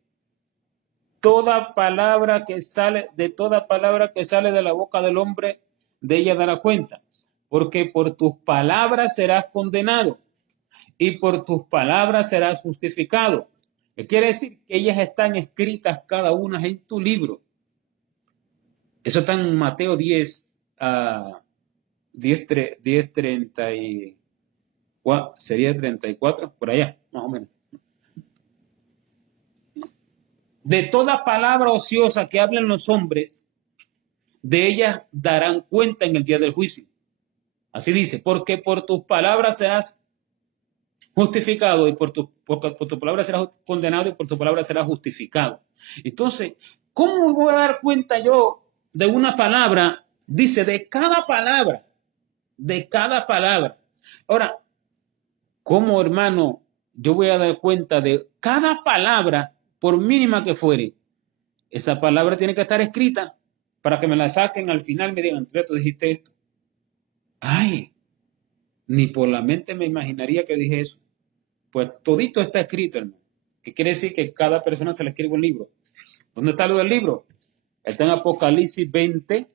toda palabra que sale de la boca del hombre, de ella dará cuenta. Porque por tus palabras serás condenado y por tus palabras serás justificado. ¿Qué quiere decir? Que ellas están escritas cada una en tu libro. Eso está en Mateo 10, 10, 34, sería 34, por allá, más o menos. De toda palabra ociosa que hablen los hombres, de ellas darán cuenta en el día del juicio. Así dice, porque por tus palabras serás justificado y por tu palabra serás condenado y por tu palabra serás justificado. Entonces, ¿cómo voy a dar cuenta yo de una palabra? Dice, de cada palabra, de cada palabra. Ahora, ¿cómo, hermano, yo voy a dar cuenta de cada palabra, por mínima que fuere? Esa palabra tiene que estar escrita para que me la saquen al final, me digan, tú dijiste esto. Ay, ni por la mente me imaginaría que dije eso. Pues todito está escrito, hermano. ¿Qué quiere decir? Que cada persona se le escribe un libro. ¿Dónde está lo del libro? Está en Apocalipsis 20.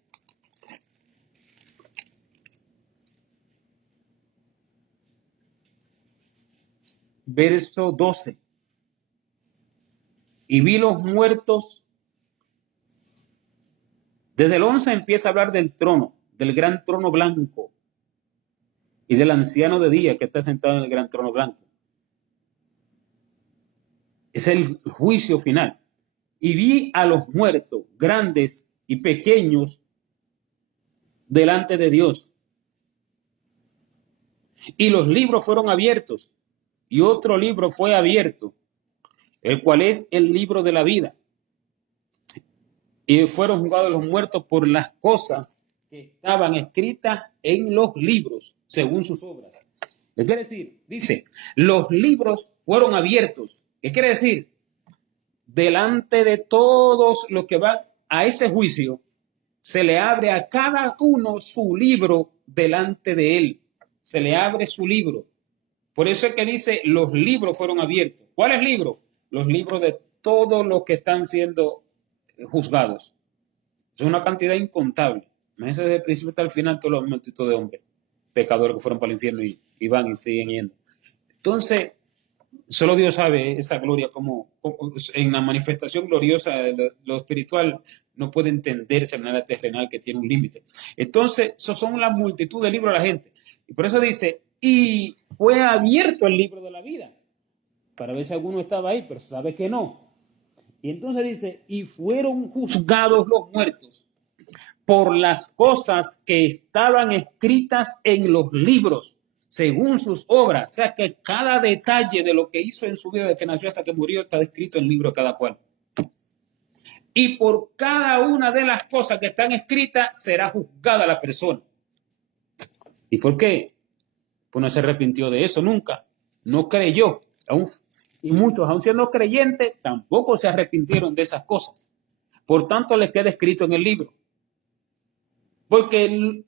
Verso 12. Y vi los muertos. Desde el 11 empieza a hablar del trono, del gran trono blanco y del anciano de día que está sentado en el gran trono blanco. Es el juicio final. Y vi a los muertos, grandes y pequeños, delante de Dios. Y los libros fueron abiertos, y otro libro fue abierto, el cual es el libro de la vida. Y fueron juzgados los muertos por las cosas que estaban escritas en los libros, según sus obras. ¿Qué quiere decir? Dice, los libros fueron abiertos. ¿Qué quiere decir? Delante de todos los que van a ese juicio, se le abre a cada uno su libro delante de él. Se le abre su libro. Por eso es que dice, los libros fueron abiertos. ¿Cuáles libros? Los libros de todos los que están siendo juzgados. Es una cantidad incontable. Imagínense desde el principio hasta el final todos los multitud de hombres pecadores que fueron para el infierno y van y siguen yendo. Entonces, solo Dios sabe esa gloria, como en la manifestación gloriosa de lo espiritual no puede entenderse de manera terrenal, que tiene un límite. Entonces, eso son la multitud de libros de la gente. Y por eso dice, y fue abierto el libro de la vida, para ver si alguno estaba ahí, pero se sabe que no. Y entonces dice, y fueron juzgados los muertos por las cosas que estaban escritas en los libros, según sus obras. O sea que cada detalle de lo que hizo en su vida, desde que nació hasta que murió, está escrito en el libro de cada cual. Y por cada una de las cosas que están escritas será juzgada la persona. ¿Y por qué? Pues no se arrepintió de eso nunca. No creyó. Y muchos, aun siendo creyentes, tampoco se arrepintieron de esas cosas. Por tanto, les queda escrito en el libro. Porque el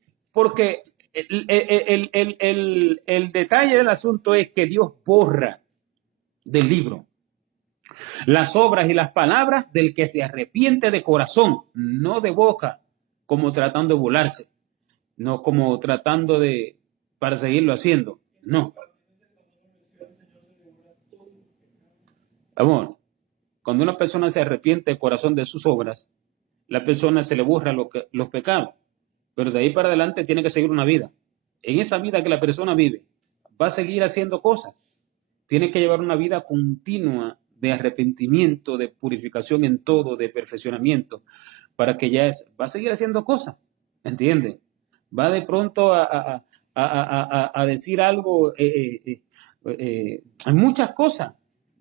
detalle del asunto es que Dios borra del libro las obras y las palabras del que se arrepiente de corazón, no de boca, como tratando de burlarse, no como tratando de para seguirlo haciendo, no. Amor, cuando una persona se arrepiente de corazón de sus obras, la persona se le borra los pecados, pero de ahí para adelante tiene que seguir una vida. En esa vida que la persona vive, va a seguir haciendo cosas. Tiene que llevar una vida continua de arrepentimiento, de purificación en todo, de perfeccionamiento, para que va a seguir haciendo cosas, ¿entiende? Va de pronto a decir algo, hay muchas cosas,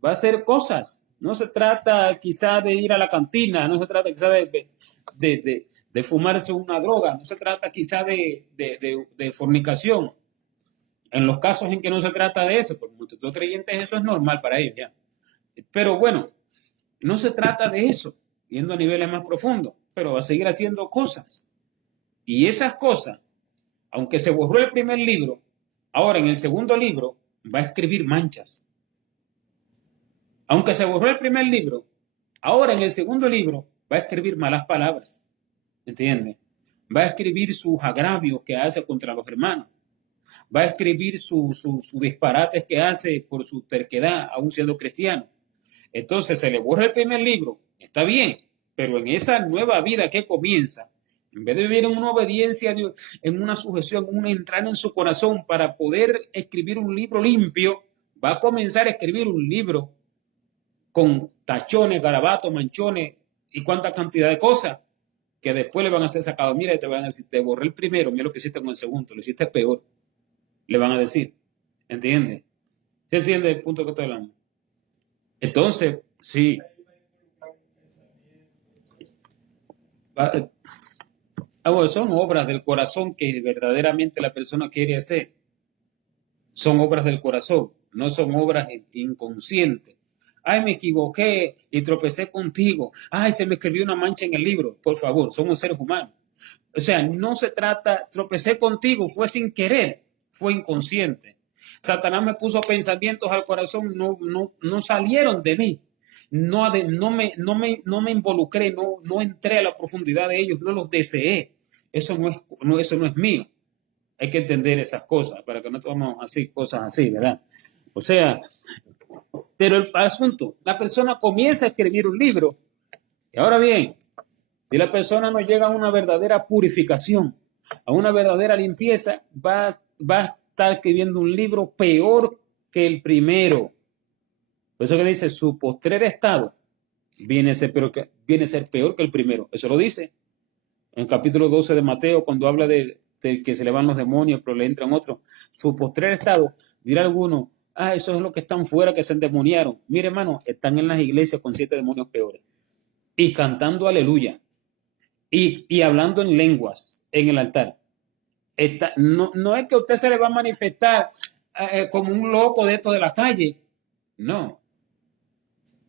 va a hacer cosas. No se trata quizá de ir a la cantina, no se trata quizá de fumarse una droga, no se trata quizá de fornicación. En los casos en que no se trata de eso, por multitud de creyentes eso es normal para ellos ya. Pero bueno, no se trata de eso, yendo a niveles más profundos, pero va a seguir haciendo cosas. Y esas cosas, aunque se borró el primer libro, ahora en el segundo libro va a escribir manchas. Aunque se borró el primer libro, ahora en el segundo libro va a escribir malas palabras. ¿Entiendes? Va a escribir sus agravios que hace contra los hermanos. Va a escribir sus disparates que hace por su terquedad, aún siendo cristiano. Entonces se le borra el primer libro, está bien, pero en esa nueva vida que comienza, En vez de vivir en una obediencia a Dios, en una sujeción, en una entrada en su corazón para poder escribir un libro limpio, va a comenzar a escribir un libro con tachones, garabatos, manchones y cuánta cantidad de cosas que después le van a ser sacados. Mira, te van a decir, te borré el primero, mira lo que hiciste con el segundo, lo hiciste peor. Le van a decir, ¿entiendes? ¿Se entiende el punto que estoy hablando? Entonces, sí. Bueno, son obras del corazón que verdaderamente la persona quiere hacer. Son obras del corazón, no son obras inconscientes. Ay, me equivoqué y tropecé contigo. Ay, se me escribió una mancha en el libro. Por favor, somos seres humanos. O sea, no se trata, tropecé contigo, fue sin querer, fue inconsciente. Satanás me puso pensamientos al corazón, no salieron de mí. No me involucré, no entré a la profundidad de ellos, no los deseé. Eso no es mío. Hay que entender esas cosas para que no tomemos así cosas así, ¿verdad? O sea, pero el asunto, la persona comienza a escribir un libro y ahora bien, si la persona no llega a una verdadera purificación, a una verdadera limpieza, va a estar escribiendo un libro peor que el primero. Por eso que dice, su postrer estado viene a ser peor que el primero. Eso lo dice en el capítulo 12 de Mateo, cuando habla de que se le van los demonios, pero le entran otros. Su postrer estado, dirá alguno, eso es lo que están fuera, que se endemoniaron. Mire, hermano, están en las iglesias con 7 demonios peores. Y cantando aleluya. Y hablando en lenguas en el altar. No es que usted se le va a manifestar como un loco de esto de la calle. No.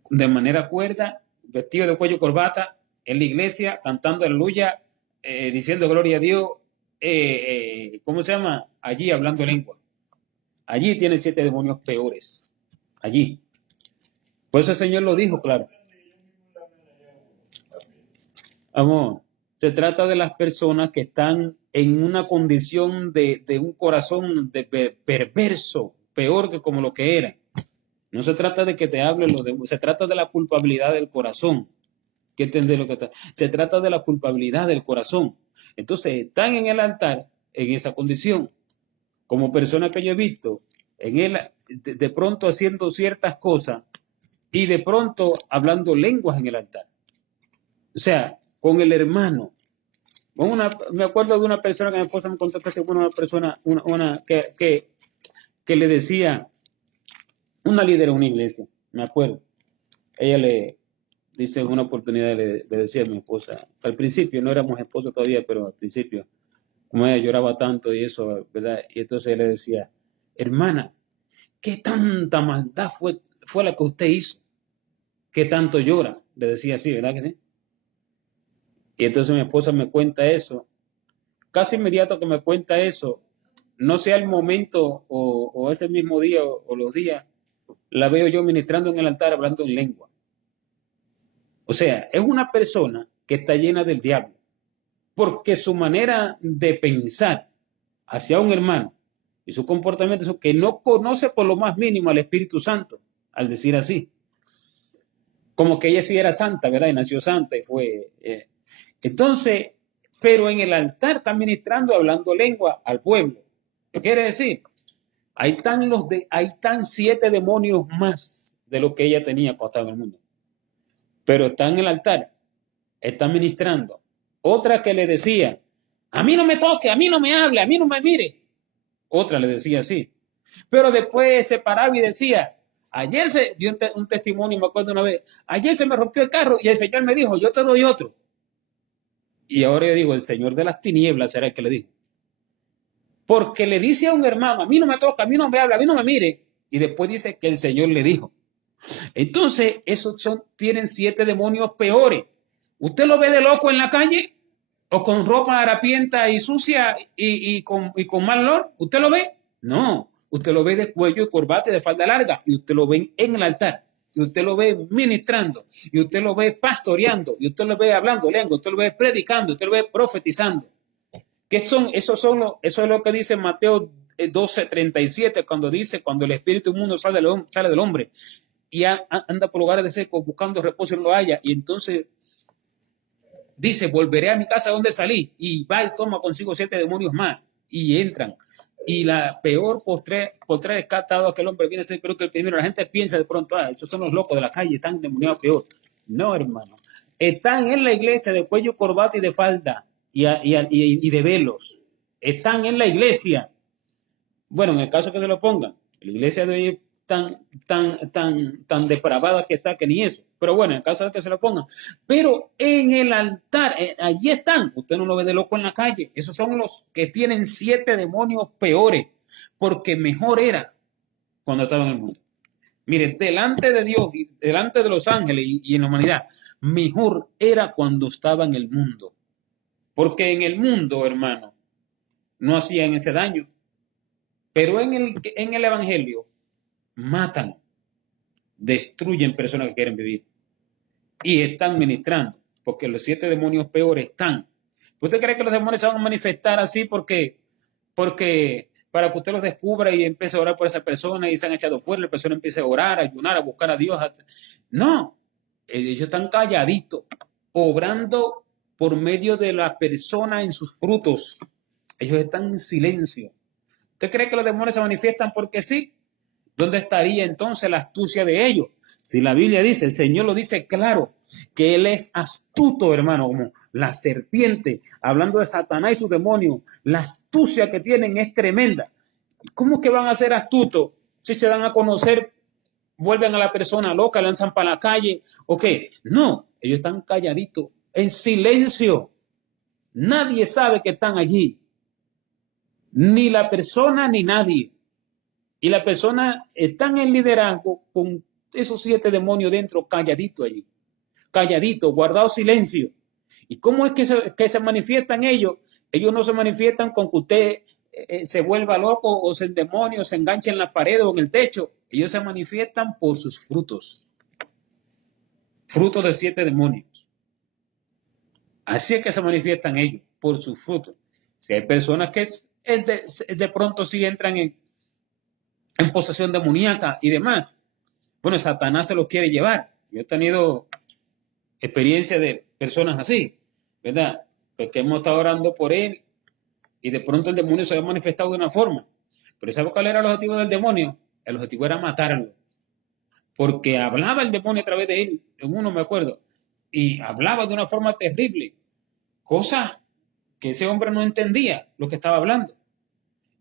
De manera cuerda, vestido de cuello corbata, en la iglesia, cantando aleluya, diciendo gloria a Dios. ¿Cómo se llama? Allí hablando lengua. Allí tiene 7 demonios peores. Allí. Por eso el Señor lo dijo, claro. Amor, se trata de las personas que están en una condición de un corazón perverso, peor que como lo que era. No se trata de que te hablen los demonios, se trata de la culpabilidad del corazón. ¿Qué entender lo que está? Se trata de la culpabilidad del corazón. Entonces están en el altar en esa condición. Como persona que yo he visto, en él de pronto haciendo ciertas cosas y de pronto hablando lenguas en el altar. O sea, con el hermano. Me acuerdo de una persona que mi esposa me contó que una persona que le decía, una líder de una iglesia, me acuerdo. Ella le dice en una oportunidad, le decía a mi esposa, al principio, no éramos esposos todavía, pero al principio, como ella lloraba tanto y eso, ¿verdad? Y entonces él le decía, hermana, ¿qué tanta maldad fue la que usted hizo? ¿Qué tanto llora? Le decía así, ¿verdad que sí? Y entonces mi esposa me cuenta eso. Casi inmediato que me cuenta eso, no sea el momento o ese mismo día o los días, la veo yo ministrando en el altar hablando en lengua. O sea, es una persona que está llena del diablo, porque su manera de pensar hacia un hermano y su comportamiento es que no conoce por lo más mínimo al Espíritu Santo, al decir así. Como que ella sí era santa, ¿verdad? Y nació santa y fue... Entonces, pero en el altar está ministrando, hablando lengua al pueblo. ¿Qué quiere decir? Ahí están 7 demonios más de lo que ella tenía acostado en el mundo. Pero está en el altar, está ministrando. Otra que le decía, a mí no me toque, a mí no me hable, a mí no me mire. Otra le decía así. Pero después se paraba y decía, ayer se dio un testimonio, me acuerdo una vez, ayer se me rompió el carro y el Señor me dijo, yo te doy otro. Y ahora yo digo, el Señor de las tinieblas será el que le dijo. Porque le dice a un hermano, a mí no me toca, a mí no me habla, a mí no me mire. Y después dice que el Señor le dijo. Entonces, tienen 7 demonios peores. ¿Usted lo ve de loco en la calle? ¿O con ropa harapienta y sucia y con mal olor? ¿Usted lo ve? No. Usted lo ve de cuello y corbata y de falda larga. Y usted lo ve en el altar. Y usted lo ve ministrando. Y usted lo ve pastoreando. Y usted lo ve hablando lengua. Usted lo ve predicando. Usted lo ve profetizando. Eso es lo que dice Mateo 12:37, cuando dice, cuando el espíritu inmundo sale del hombre y anda por lugares de seco buscando reposo y no lo haya. Y entonces Dice, volveré a mi casa donde salí, y va y toma consigo 7 demonios más, y entran. Y la peor postrer escatado aquel hombre viene a ser peor que el primero. La gente piensa de pronto, esos son los locos de la calle, están demoniados peor. No, hermano. Están en la iglesia de cuello, corbata y de falda, y de velos. Están en la iglesia. Bueno, en el caso que se lo pongan, la iglesia de hoy es tan depravada que está que ni eso. Pero bueno, en el caso de que se lo pongan. Pero en el altar, allí están. Usted no lo ve de loco en la calle. Esos son los que tienen 7 demonios peores, porque mejor era cuando estaba en el mundo. Miren, delante de Dios, y delante de los ángeles y en la humanidad, mejor era cuando estaba en el mundo. Porque en el mundo, hermano, no hacían ese daño. Pero en el Evangelio matan, destruyen personas que quieren vivir. Y están ministrando, porque los 7 demonios peores están. ¿Usted cree que los demonios se van a manifestar así porque para que usted los descubra y empiece a orar por esa persona y se han echado fuera, la persona empiece a orar, a ayunar, a buscar a Dios? No, ellos están calladitos, obrando por medio de la persona en sus frutos. Ellos están en silencio. ¿Usted cree que los demonios se manifiestan porque sí? ¿Dónde estaría entonces la astucia de ellos? Si la Biblia dice, el Señor lo dice claro, que Él es astuto, hermano, como la serpiente, hablando de Satanás y sus demonios, la astucia que tienen es tremenda. ¿Cómo que van a ser astutos si se dan a conocer, vuelven a la persona loca, lanzan para la calle? ¿O qué? No, ellos están calladitos, en silencio. Nadie sabe que están allí. Ni la persona ni nadie. Y la persona está en el liderazgo con esos 7 demonios dentro, calladito allí. Calladito, guardado silencio. ¿Y cómo es que se manifiestan ellos? Ellos no se manifiestan con que usted se vuelva loco o se endemonie o se enganche en la pared o en el techo. Ellos se manifiestan por sus frutos. Frutos de 7 demonios. Así es que se manifiestan ellos, por sus frutos. Si hay personas que de pronto sí entran en posesión demoníaca y demás, bueno, Satanás se los quiere llevar. Yo he tenido experiencia de personas así, ¿verdad? Porque hemos estado orando por él y de pronto el demonio se ha manifestado de una forma. Pero ¿sabe cuál era el objetivo del demonio? El objetivo era matarlo. Porque hablaba el demonio a través de él, en uno me acuerdo, y hablaba de una forma terrible, cosa que ese hombre no entendía lo que estaba hablando.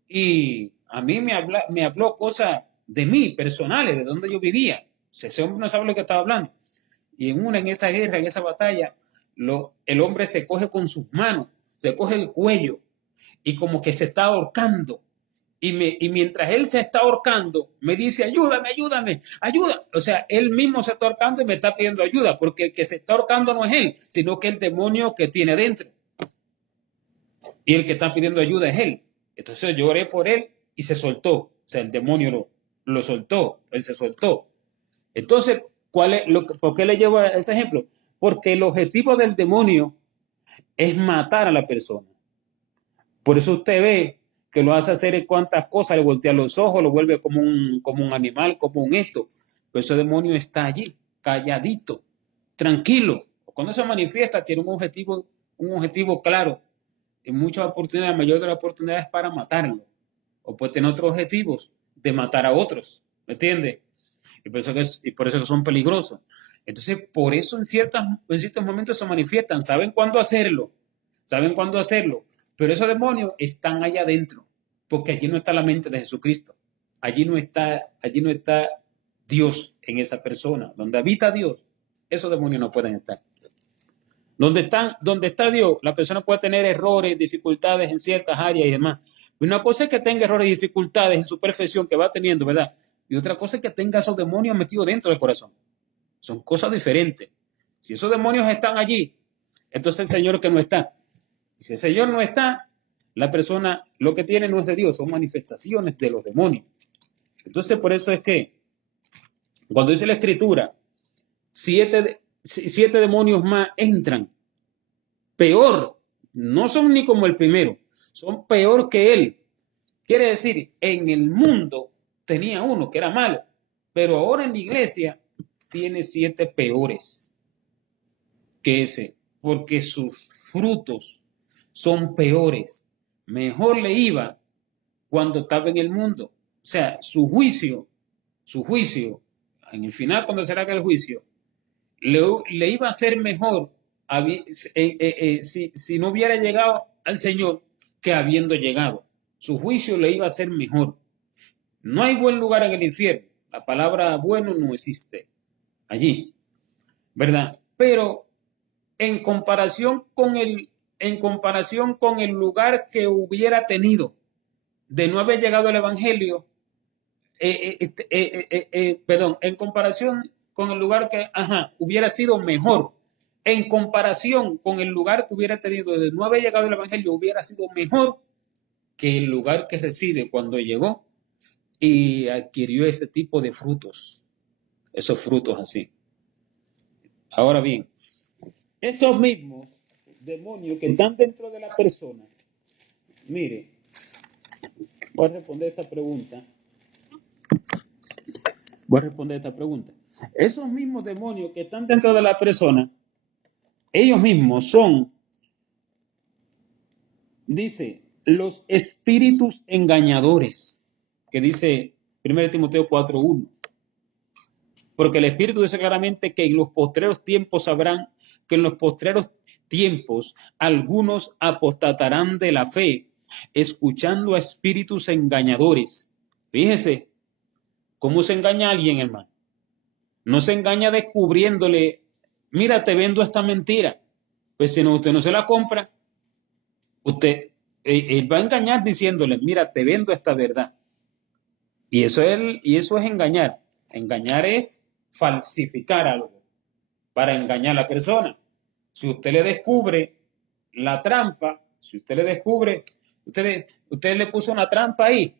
Y a mí me habló cosas de mí, personales, de donde yo vivía. Ese hombre no sabe lo que estaba hablando. Y en esa guerra, en esa batalla, el hombre se coge con sus manos, se coge el cuello y como que se está ahorcando. Y mientras él se está ahorcando, me dice, ayúdame, ayúdame, ayuda. O sea, él mismo se está ahorcando y me está pidiendo ayuda, porque el que se está ahorcando no es él, sino que el demonio que tiene dentro. Y el que está pidiendo ayuda es él. Entonces yo oré por él y se soltó. O sea, el demonio lo soltó, él se soltó. Entonces, ¿por qué le llevo a ese ejemplo? Porque el objetivo del demonio es matar a la persona. Por eso usted ve que lo hace hacer en cuantas cosas, le voltea los ojos, lo vuelve como un animal, como un esto. Pero ese demonio está allí, calladito, tranquilo. Cuando se manifiesta, tiene un objetivo claro. En muchas oportunidades, la mayor de las oportunidades para matarlo. O puede tener otros objetivos de matar a otros. ¿Me entiende? Y por eso que son peligrosos. Entonces, por eso en ciertos momentos se manifiestan. Saben cuándo hacerlo. Pero esos demonios están allá adentro. Porque allí no está la mente de Jesucristo. Allí no está Dios en esa persona. Donde habita Dios, esos demonios no pueden estar. Donde está Dios, la persona puede tener errores, dificultades en ciertas áreas y demás. Una cosa es que tenga errores y dificultades en su perfección que va teniendo, ¿verdad? Y otra cosa es que tenga esos demonios metidos dentro del corazón. Son cosas diferentes. Si esos demonios están allí, entonces el Señor que no está. Y si el Señor no está, la persona lo que tiene no es de Dios, son manifestaciones de los demonios. Entonces por eso es que cuando dice la Escritura, 7 demonios más entran. Peor, no son ni como el primero, son peor que él. Quiere decir, en el mundo tenía uno que era malo, pero ahora en la iglesia tiene 7 peores que ese. porque sus frutos son peores. Mejor le iba cuando estaba en el mundo. O sea, su juicio, en el final, cuando será que el juicio, le iba a ser mejor si no hubiera llegado al Señor que habiendo llegado. Su juicio le iba a ser mejor. No hay buen lugar en el infierno. La palabra bueno no existe allí, ¿verdad? Pero en comparación con el lugar que hubiera tenido de no haber llegado al Evangelio, perdón, en comparación con el lugar que hubiera sido mejor, en comparación con el lugar que hubiera tenido de no haber llegado al Evangelio, hubiera sido mejor que el lugar que reside cuando llegó y adquirió ese tipo de frutos, esos frutos así. Ahora bien, estos mismos demonios que están dentro de la persona, mire, voy a responder esta pregunta. Esos mismos demonios que están dentro de la persona, ellos mismos son, dice, los espíritus engañadores, que dice 1 Timoteo 4:1. Porque el Espíritu dice claramente que en los postreros tiempos sabrán que en los postreros tiempos algunos apostatarán de la fe, escuchando a espíritus engañadores. Fíjese, ¿cómo se engaña a alguien, hermano? No se engaña descubriéndole, mira, te vendo esta mentira. Pues si no, usted no se la compra, usted va a engañar diciéndole, mira, te vendo esta verdad. Y eso es engañar. Engañar es falsificar algo para engañar a la persona. Si usted le descubre la trampa, si usted le descubre, usted le puso una trampa ahí,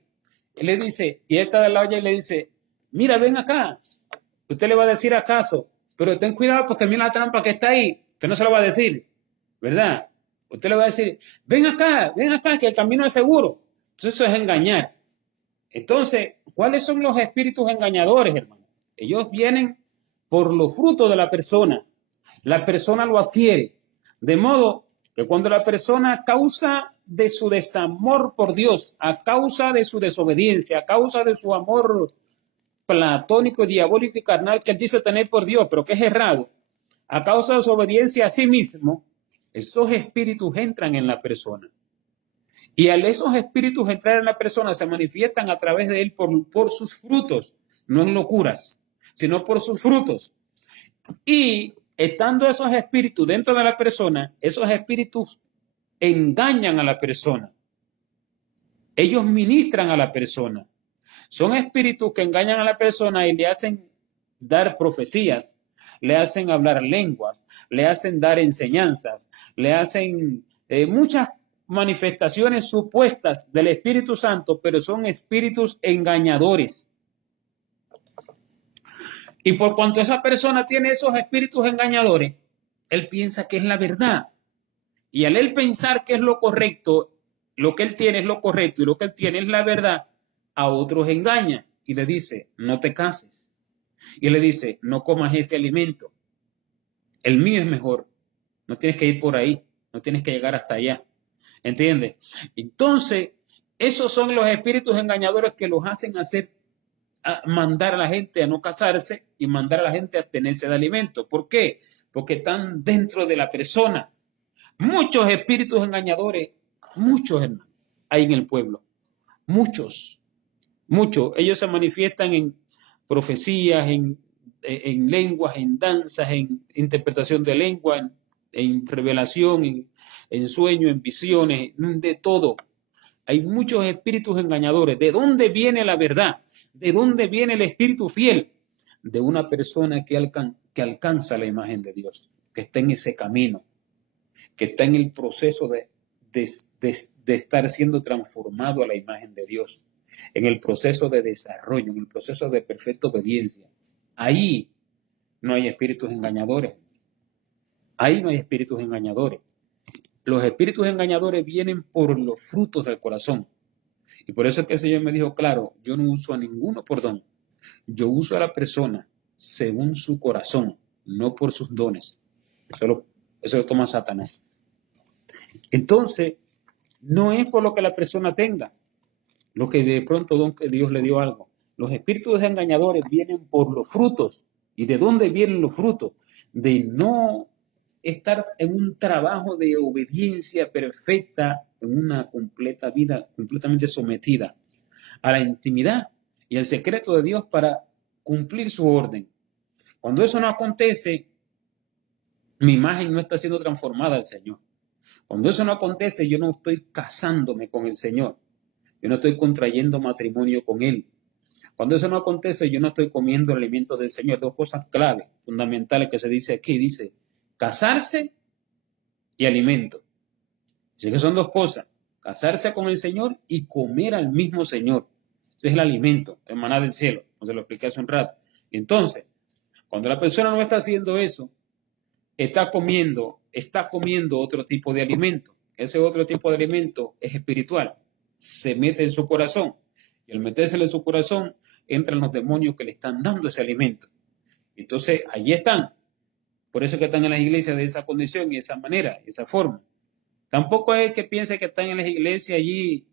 y le dice, y él está de la olla y le dice, mira, ven acá. Usted le va a decir acaso, pero ten cuidado porque mira la trampa que está ahí. Usted no se lo va a decir, ¿verdad? Usted le va a decir, ven acá, que el camino es seguro. Entonces eso es engañar. Entonces, ¿cuáles son los espíritus engañadores, hermano? Ellos vienen por los frutos de la persona. La persona lo adquiere. De modo que cuando la persona, a causa de su desamor por Dios, a causa de su desobediencia, a causa de su amor platónico, diabólico y carnal que él dice tener por Dios, pero que es errado, a causa de su obediencia a sí mismo, esos espíritus entran en la persona. Y al esos espíritus entrar en la persona se manifiestan a través de él por sus frutos, no en locuras, sino por sus frutos. Y estando esos espíritus dentro de la persona, esos espíritus engañan a la persona. Ellos ministran a la persona. Son espíritus que engañan a la persona y le hacen dar profecías, le hacen hablar lenguas, le hacen dar enseñanzas, le hacen muchas manifestaciones supuestas del Espíritu Santo, pero son espíritus engañadores. Y por cuanto esa persona tiene esos espíritus engañadores, él piensa que es la verdad. Y al él pensar que es lo correcto, lo que él tiene es lo correcto y lo que él tiene es la verdad, a otros engaña y le dice, no te cases. Y le dice, no comas ese alimento. El mío es mejor. No tienes que ir por ahí. No tienes que llegar hasta allá. ¿Entiendes? Entonces, esos son los espíritus engañadores que los hacen mandar a la gente a no casarse y mandar a la gente a abstenerse de alimento. ¿Por qué? Porque están dentro de la persona. Muchos espíritus engañadores, muchos hermanos, hay en el pueblo. Muchos. Ellos se manifiestan en profecías, en lenguas, en danzas, en interpretación de lengua, en revelación, en sueños, en visiones, de todo. Hay muchos espíritus engañadores. ¿De dónde viene la verdad? ¿De dónde viene el espíritu fiel? De una persona que alcanza la imagen de Dios, que está en ese camino, que está en el proceso de estar siendo transformado a la imagen de Dios, en el proceso de desarrollo, en el proceso de perfecta obediencia. Ahí no hay espíritus engañadores. Ahí no hay espíritus engañadores. Los espíritus engañadores vienen por los frutos del corazón. Y por eso es que el Señor me dijo, claro, yo no uso a ninguno por don. Yo uso a la persona según su corazón, no por sus dones. Eso Eso lo toma Satanás. Entonces, no es por lo que la persona tenga, lo que de pronto Dios le dio algo. Los espíritus engañadores vienen por los frutos. ¿Y de dónde vienen los frutos? De no estar en un trabajo de obediencia perfecta, en una completa vida completamente sometida a la intimidad y al secreto de Dios para cumplir su orden. Cuando eso no acontece, mi imagen no está siendo transformada al Señor. Cuando eso no acontece, yo no estoy casándome con el Señor. Yo no estoy contrayendo matrimonio con Él. Cuando eso no acontece, yo no estoy comiendo el alimento del Señor. Dos cosas claves, fundamentales que se dice aquí. Dice, casarse y alimento. Así que son dos cosas. Casarse con el Señor y comer al mismo Señor. Ese es el alimento, el maná del cielo. Como se lo expliqué hace un rato. Entonces, cuando la persona no está haciendo eso, está comiendo otro tipo de alimento. Ese otro tipo de alimento es espiritual. Se mete en su corazón. Y al meterse en su corazón, entran los demonios que le están dando ese alimento. Entonces, allí están. Por eso que están en las iglesias de esa condición y de esa manera, de esa forma. Tampoco es que piense que están en las iglesias allí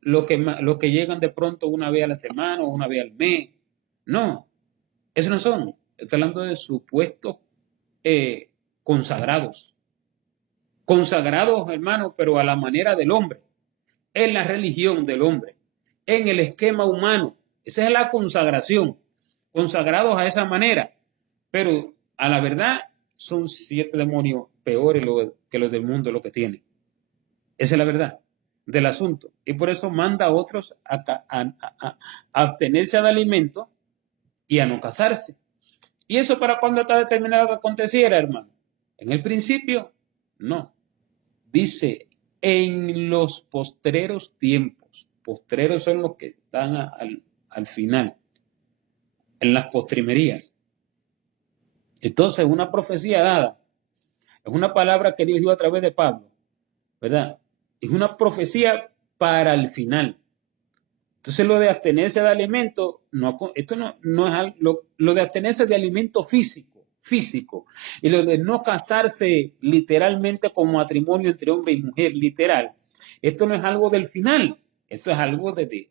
los que llegan de pronto una vez a la semana o una vez al mes. No, esos no son. Estoy hablando de supuestos consagrados. Consagrados, hermanos, pero a la manera del hombre, en la religión del hombre, en el esquema humano. Esa es la consagración. Consagrados a esa manera. Pero a la verdad son 7 demonios peores que los del mundo lo que tienen. Esa es la verdad del asunto. Y por eso manda a otros a abstenerse del alimento y a no casarse. ¿Y eso para cuándo está determinado que aconteciera, hermano? En el principio, no. Dice, en los postreros tiempos. Postreros son los que están al final, en las postrimerías. Entonces, una profecía dada, es una palabra que Dios dio a través de Pablo, ¿verdad? Es una profecía para el final. Entonces, lo de abstenerse de alimento, esto no es algo, lo de abstenerse de alimento físico, y lo de no casarse literalmente como matrimonio entre hombre y mujer, literal, esto no es algo del final, esto es algo desde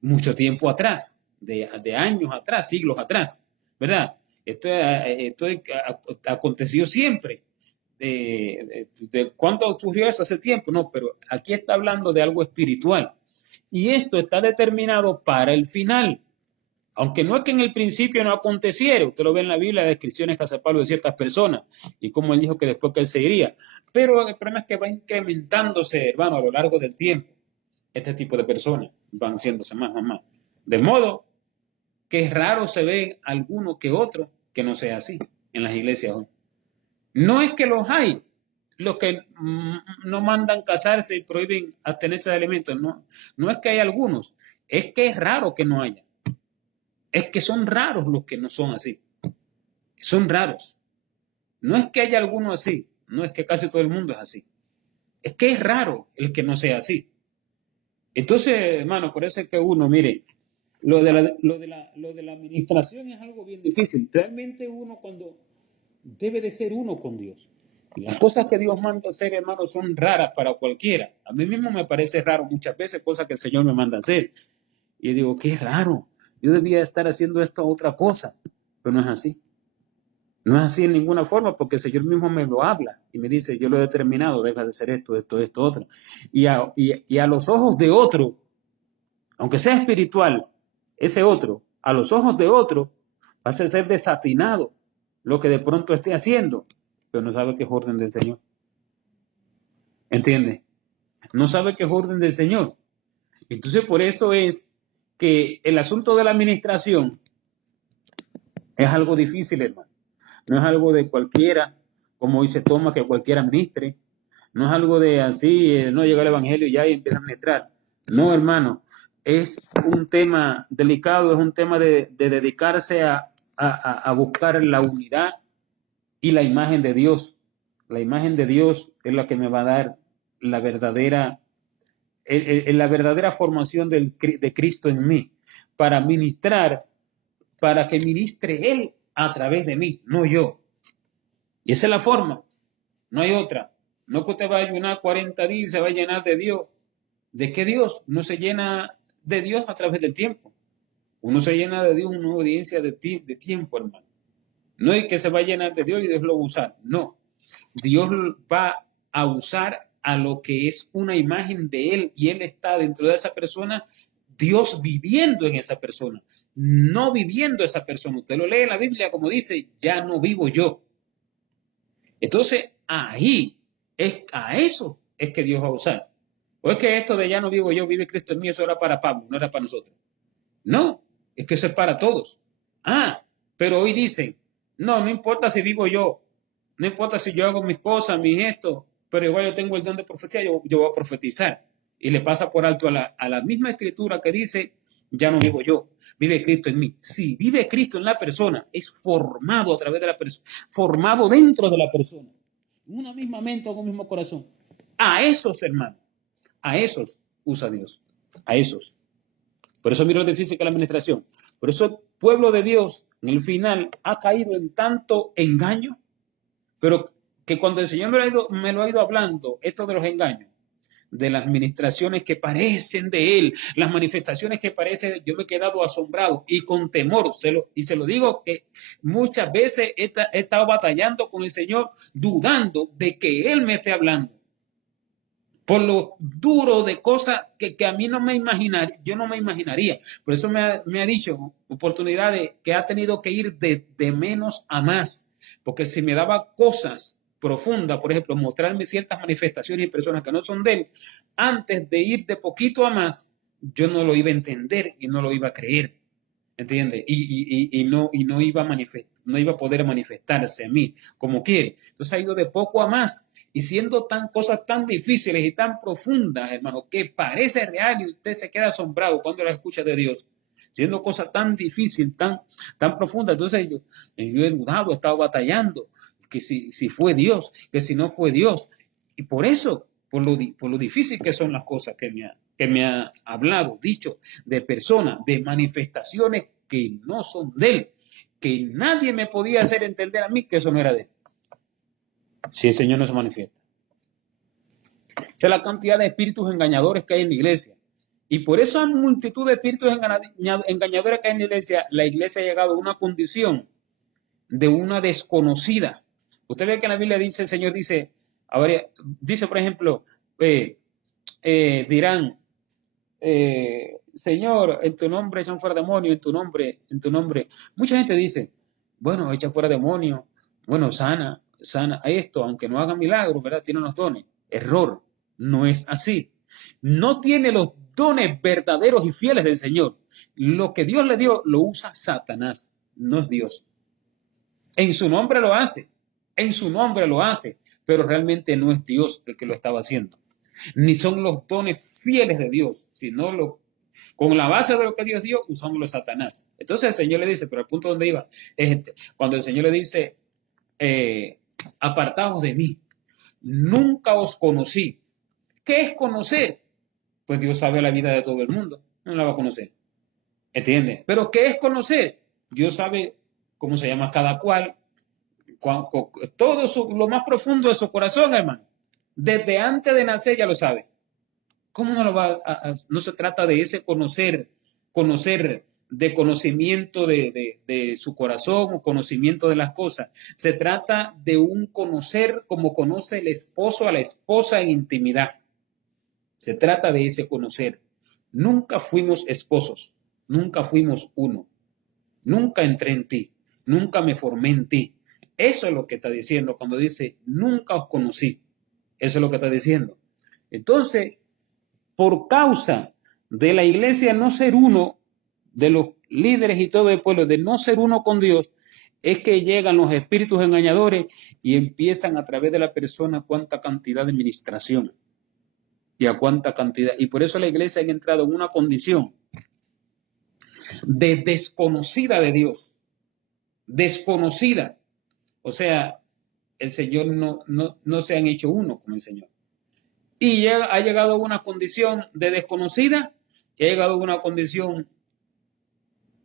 mucho tiempo atrás, de años atrás, siglos atrás, ¿verdad? Esto aconteció siempre. ¿De cuánto surgió eso hace tiempo? No, pero aquí está hablando de algo espiritual. Y esto está determinado para el final. Aunque no es que en el principio no aconteciera, usted lo ve en la Biblia, descripciones que hace Pablo de ciertas personas, y como él dijo que después que él se iría. Pero el problema es que va incrementándose, hermano, a lo largo del tiempo. Este tipo de personas van haciéndose más. De modo que es raro se ve alguno que otro que no sea así en las iglesias hoy. No es que los hay, los que no mandan casarse y prohíben abstenerse de alimentos, no es que hay algunos, es que es raro que no haya. Es que son raros los que no son así. Son raros. No es que haya alguno así, no es que casi todo el mundo es así. Es que es raro el que no sea así. Entonces, hermano, por eso es que uno, mire, lo de la administración es algo bien difícil. Realmente uno cuando debe de ser uno con Dios. Y las cosas que Dios manda hacer, hermano, son raras para cualquiera. A mí mismo me parece raro muchas veces cosas que el Señor me manda hacer. Y digo, qué raro. Yo debía estar haciendo esto a otra cosa. Pero no es así. No es así en ninguna forma porque el Señor mismo me lo habla y me dice, yo lo he determinado, deja de hacer esto, otro. Y a los ojos de otro, aunque sea espiritual, ese otro, a los ojos de otro, va a ser desatinado lo que de pronto esté haciendo, pero no sabe que es orden del Señor. ¿Entiende? No sabe que es orden del Señor. Entonces, por eso es que el asunto de la administración es algo difícil, hermano. No es algo de cualquiera, como hoy se toma que cualquiera ministre. No es algo de así, no llega el evangelio y ya y empieza a ministrar. No, hermano. Es un tema delicado, es un tema de dedicarse a buscar la unidad y la imagen de Dios. La imagen de Dios es la que me va a dar la verdadera formación de Cristo en mí, para ministrar, para que ministre Él a través de mí, no yo. Y esa es la forma. no hay otra. No que usted va a ayunar 40 días y se va a llenar de Dios. ¿De qué Dios? No se llena de Dios a través del tiempo. Uno se llena de Dios en una audiencia de tiempo, hermano. No es que se va a llenar de Dios y Dios lo va a usar. No. Dios va a usar a lo que es una imagen de Él y Él está dentro de esa persona, Dios viviendo en esa persona, no viviendo esa persona. Usted lo lee en la Biblia como dice, ya no vivo yo. Entonces, ahí, a eso es que Dios va a usar. O es que esto de ya no vivo yo, vive Cristo en mí, eso era para Pablo, no era para nosotros. No, es que eso es para todos. Pero hoy dicen, no importa si vivo yo, no importa si yo hago mis cosas, mis gestos, pero igual yo tengo el don de profecía, yo voy a profetizar. Y le pasa por alto a la misma escritura que dice, ya no vivo yo, vive Cristo en mí. Si vive Cristo en la persona, es formado a través de la persona, formado dentro de la persona, en una misma mente o en un mismo corazón. A esos, hermanos, a esos usa Dios, a esos. Por eso miro lo difícil que la administración. Por eso el pueblo de Dios, en el final, ha caído en tanto engaño, pero que cuando el Señor me lo ha ido hablando, esto de los engaños, de las administraciones que parecen de Él, las manifestaciones que parecen, yo me he quedado asombrado y con temor, se lo digo que muchas veces he estado batallando con el Señor, dudando de que Él me esté hablando. Por lo duro de cosas que a mí no me imaginaría, yo no me imaginaría. Por eso me ha dicho oportunidades que ha tenido que ir de menos a más. Porque si me daba cosas profundas, por ejemplo, mostrarme ciertas manifestaciones y personas que no son de Él, antes de ir de poquito a más, yo no lo iba a entender y no lo iba a creer. ¿Entiendes? Y no iba a poder manifestarse a mí como quiere. Entonces ha ido de poco a más. Y siendo cosas tan difíciles y tan profundas, hermano, que parece real y usted se queda asombrado cuando las escucha de Dios. Siendo cosas tan difíciles, tan profundas. Entonces yo he dudado, he estado batallando, que si fue Dios, que si no fue Dios. Y por eso, por lo difícil que son las cosas que me ha hablado, dicho, de personas, de manifestaciones que no son de Él, que nadie me podía hacer entender a mí que eso no era de Él. Si el Señor no se manifiesta. Esa es la cantidad de espíritus engañadores que hay en la iglesia. Y por esa multitud de espíritus engañadores que hay en la iglesia ha llegado a una condición de una desconocida. Usted ve que en la Biblia dice, el Señor dice, dice por ejemplo, dirán, Señor, en tu nombre echan fuera demonios, en tu nombre. Mucha gente dice, bueno, echa fuera demonios, bueno, sana esto, aunque no haga milagros, ¿verdad? Tiene los dones. Error, no es así. No tiene los dones verdaderos y fieles del Señor. Lo que Dios le dio lo usa Satanás, no es Dios. En su nombre lo hace, pero realmente no es Dios el que lo estaba haciendo. Ni son los dones fieles de Dios, sino con la base de lo que Dios dio, usamos los Satanás. Entonces el Señor le dice, pero el punto donde iba, es cuando el Señor le dice, apartaos de mí, nunca os conocí. ¿Qué es conocer? Pues Dios sabe la vida de todo el mundo, no la va a conocer. ¿Entiendes? Pero ¿qué es conocer? Dios sabe cómo se llama cada cual, todo lo más profundo de su corazón, hermano. Desde antes de nacer ya lo sabe. ¿Cómo no lo va no se trata de ese conocer de conocimiento de su corazón o conocimiento de las cosas? Se trata de un conocer como conoce el esposo a la esposa en intimidad. Se trata de ese conocer. Nunca fuimos esposos, nunca fuimos uno. Nunca entré en ti, nunca me formé en ti. Eso es lo que está diciendo cuando dice, nunca os conocí. Eso es lo que está diciendo. Entonces, por causa de la iglesia no ser uno, de los líderes y todo el pueblo, de no ser uno con Dios, es que llegan los espíritus engañadores y empiezan a través de la persona cuánta cantidad de administración y a cuánta cantidad. Y por eso la iglesia ha entrado en una condición de desconocida de Dios. Desconocida. O sea, el Señor no se han hecho uno con el Señor. Y ha llegado a una condición de desconocida y ha llegado a una condición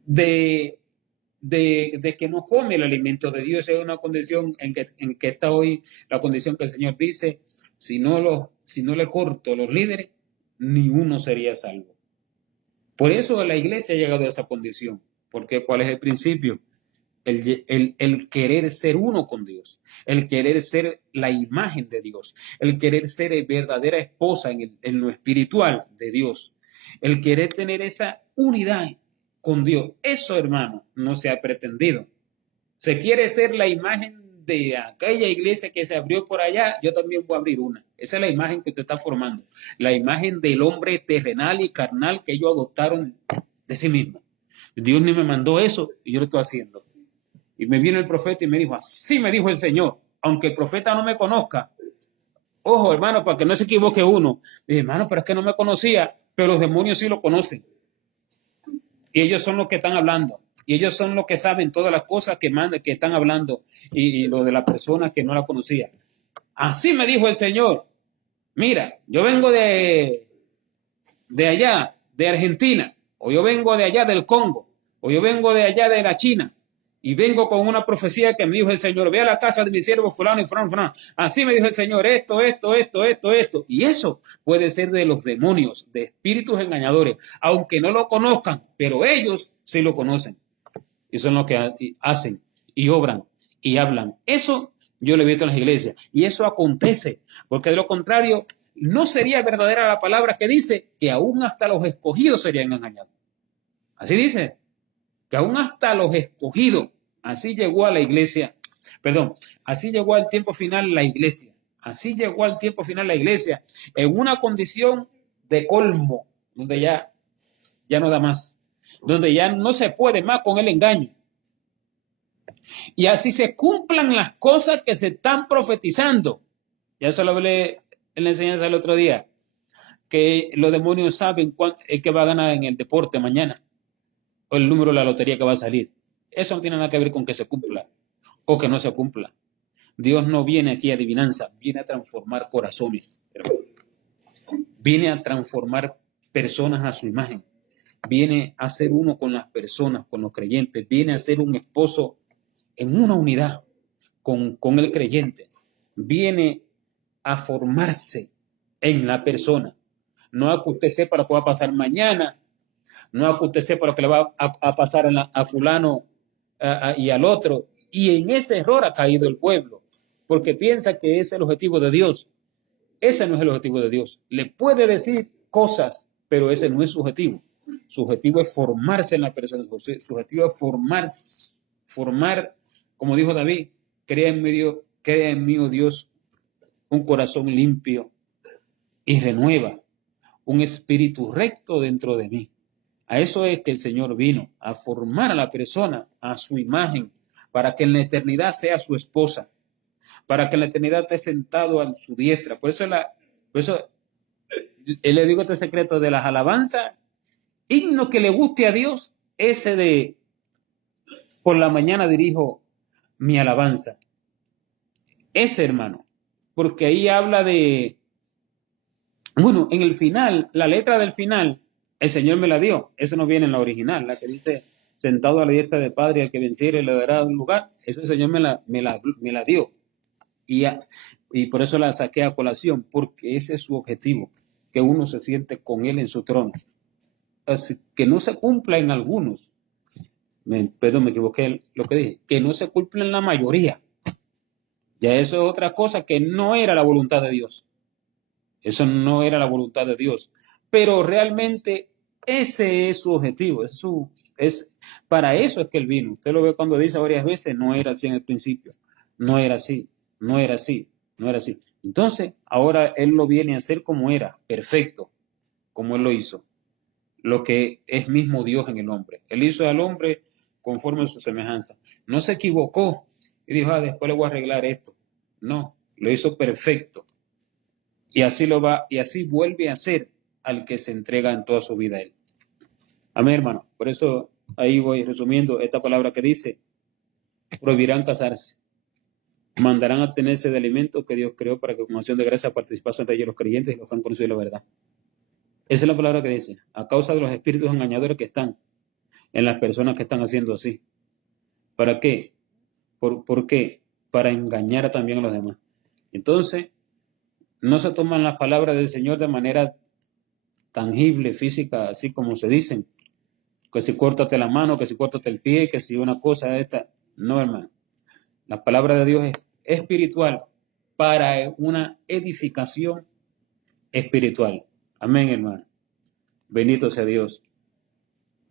de de que no come el alimento de Dios. Es una condición en que está hoy la condición que el Señor dice, si no le corto los líderes, ni uno sería salvo. Por eso la iglesia ha llegado a esa condición. Porque ¿cuál es el principio? El querer ser uno con Dios, el querer ser la imagen de Dios, el querer ser verdadera esposa en lo espiritual de Dios, el querer tener esa unidad con Dios. Eso, hermano, no se ha pretendido. Se quiere ser la imagen de aquella iglesia que se abrió por allá, yo también voy a abrir una. Esa es la imagen que usted está formando, la imagen del hombre terrenal y carnal que ellos adoptaron de sí mismo. Dios ni me mandó eso y yo lo estoy haciendo. Y me vino el profeta y me dijo, así me dijo el Señor, aunque el profeta no me conozca. Ojo, hermano, para que no se equivoque uno. Dije, hermano, pero es que no me conocía, pero los demonios sí lo conocen. Y ellos son los que están hablando. Y ellos son los que saben todas las cosas que están hablando y lo de la persona que no la conocía. Así me dijo el Señor. Mira, yo vengo de allá, de Argentina, o yo vengo de allá del Congo, o yo vengo de allá de la China, y vengo con una profecía que me dijo el Señor, ve a la casa de mi siervo fulano y fulano. Así me dijo el Señor, esto. Y eso puede ser de los demonios, de espíritus engañadores, aunque no lo conozcan, pero ellos sí lo conocen. Y son los que hacen y obran y hablan. Eso yo lo he visto en las iglesias. Y eso acontece, porque de lo contrario, no sería verdadera la palabra que dice que aún hasta los escogidos serían engañados. Así dice, que aún hasta los escogidos. Así llegó a la iglesia, así llegó al tiempo final la iglesia. Así llegó al tiempo final la iglesia en una condición de colmo, donde ya no da más, donde ya no se puede más con el engaño. Y así se cumplan las cosas que se están profetizando. Ya se lo hablé en la enseñanza el otro día, que los demonios saben cuánto es que va a ganar en el deporte mañana, o el número de la lotería que va a salir. Eso no tiene nada que ver con que se cumpla o que no se cumpla. Dios no viene aquí a adivinanza, viene a transformar corazones. Viene a transformar personas a su imagen. Viene a ser uno con las personas, con los creyentes. Viene a ser un esposo en una unidad con el creyente. Viene a formarse en la persona. No a que usted sepa lo que va a pasar mañana, no a que usted sepa lo que le va a pasar a fulano y al otro. Y en ese error ha caído el pueblo, porque piensa que ese es el objetivo de Dios. Ese no es el objetivo de Dios. Le puede decir cosas, pero ese no es su objetivo. Su objetivo es formarse en la persona. Su objetivo es formar, como dijo David, crea en mí, oh Dios, un corazón limpio y renueva un espíritu recto dentro de mí. A eso es que el Señor vino, a formar a la persona a su imagen, para que en la eternidad sea su esposa, para que en la eternidad esté sentado a su diestra. Por eso él le digo este secreto de las alabanzas, himno que le guste a Dios, ese de por la mañana dirijo mi alabanza. Ese, hermano, porque ahí habla de, bueno, en el final, la letra del final, el Señor me la dio. Eso no viene en la original, la que dice, sentado a la diestra del Padre, al que venciere le dará un lugar. Eso el Señor me la dio. Y por eso la saqué a colación, porque ese es su objetivo, que uno se siente con Él en su trono. Así que no se cumpla en algunos. Perdón, me equivoqué lo que dije. Que no se cumpla en la mayoría. Ya eso es otra cosa que no era la voluntad de Dios. Eso no era la voluntad de Dios. Pero realmente ese es su objetivo. Para eso es que Él vino. Usted lo ve cuando dice varias veces, no era así en el principio. No era así, no era así, no era así. Entonces, ahora Él lo viene a hacer como era, perfecto, como Él lo hizo. Lo que es mismo Dios en el hombre. Él hizo al hombre conforme a su semejanza. No se equivocó y dijo, después le voy a arreglar esto. No, lo hizo perfecto. Y así vuelve a ser al que se entrega en toda su vida a Él. Amén, hermano. Por eso ahí voy resumiendo esta palabra que dice, prohibirán casarse, mandarán a tenerse de alimentos que Dios creó para que con acción de gracia participasen de ellos los creyentes y los que han conocido la verdad. Esa es la palabra que dice, a causa de los espíritus engañadores que están en las personas que están haciendo así. ¿Para qué? ¿Por qué? Para engañar también a los demás. Entonces, no se toman las palabras del Señor de manera tangible, física, así como se dicen. Que si córtate la mano, que si córtate el pie, que si una cosa de esta. No, hermano. La palabra de Dios es espiritual para una edificación espiritual. Amén, hermano. Bendito sea Dios.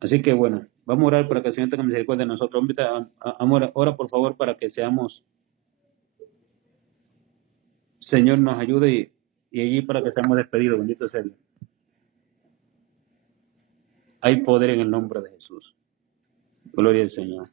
Así que bueno, vamos a orar para que el Señor tenga misericordia de nosotros. Amor, ora por favor para que seamos, Señor nos ayude y allí para que seamos despedidos. Bendito sea Dios. Hay poder en el nombre de Jesús. Gloria al Señor.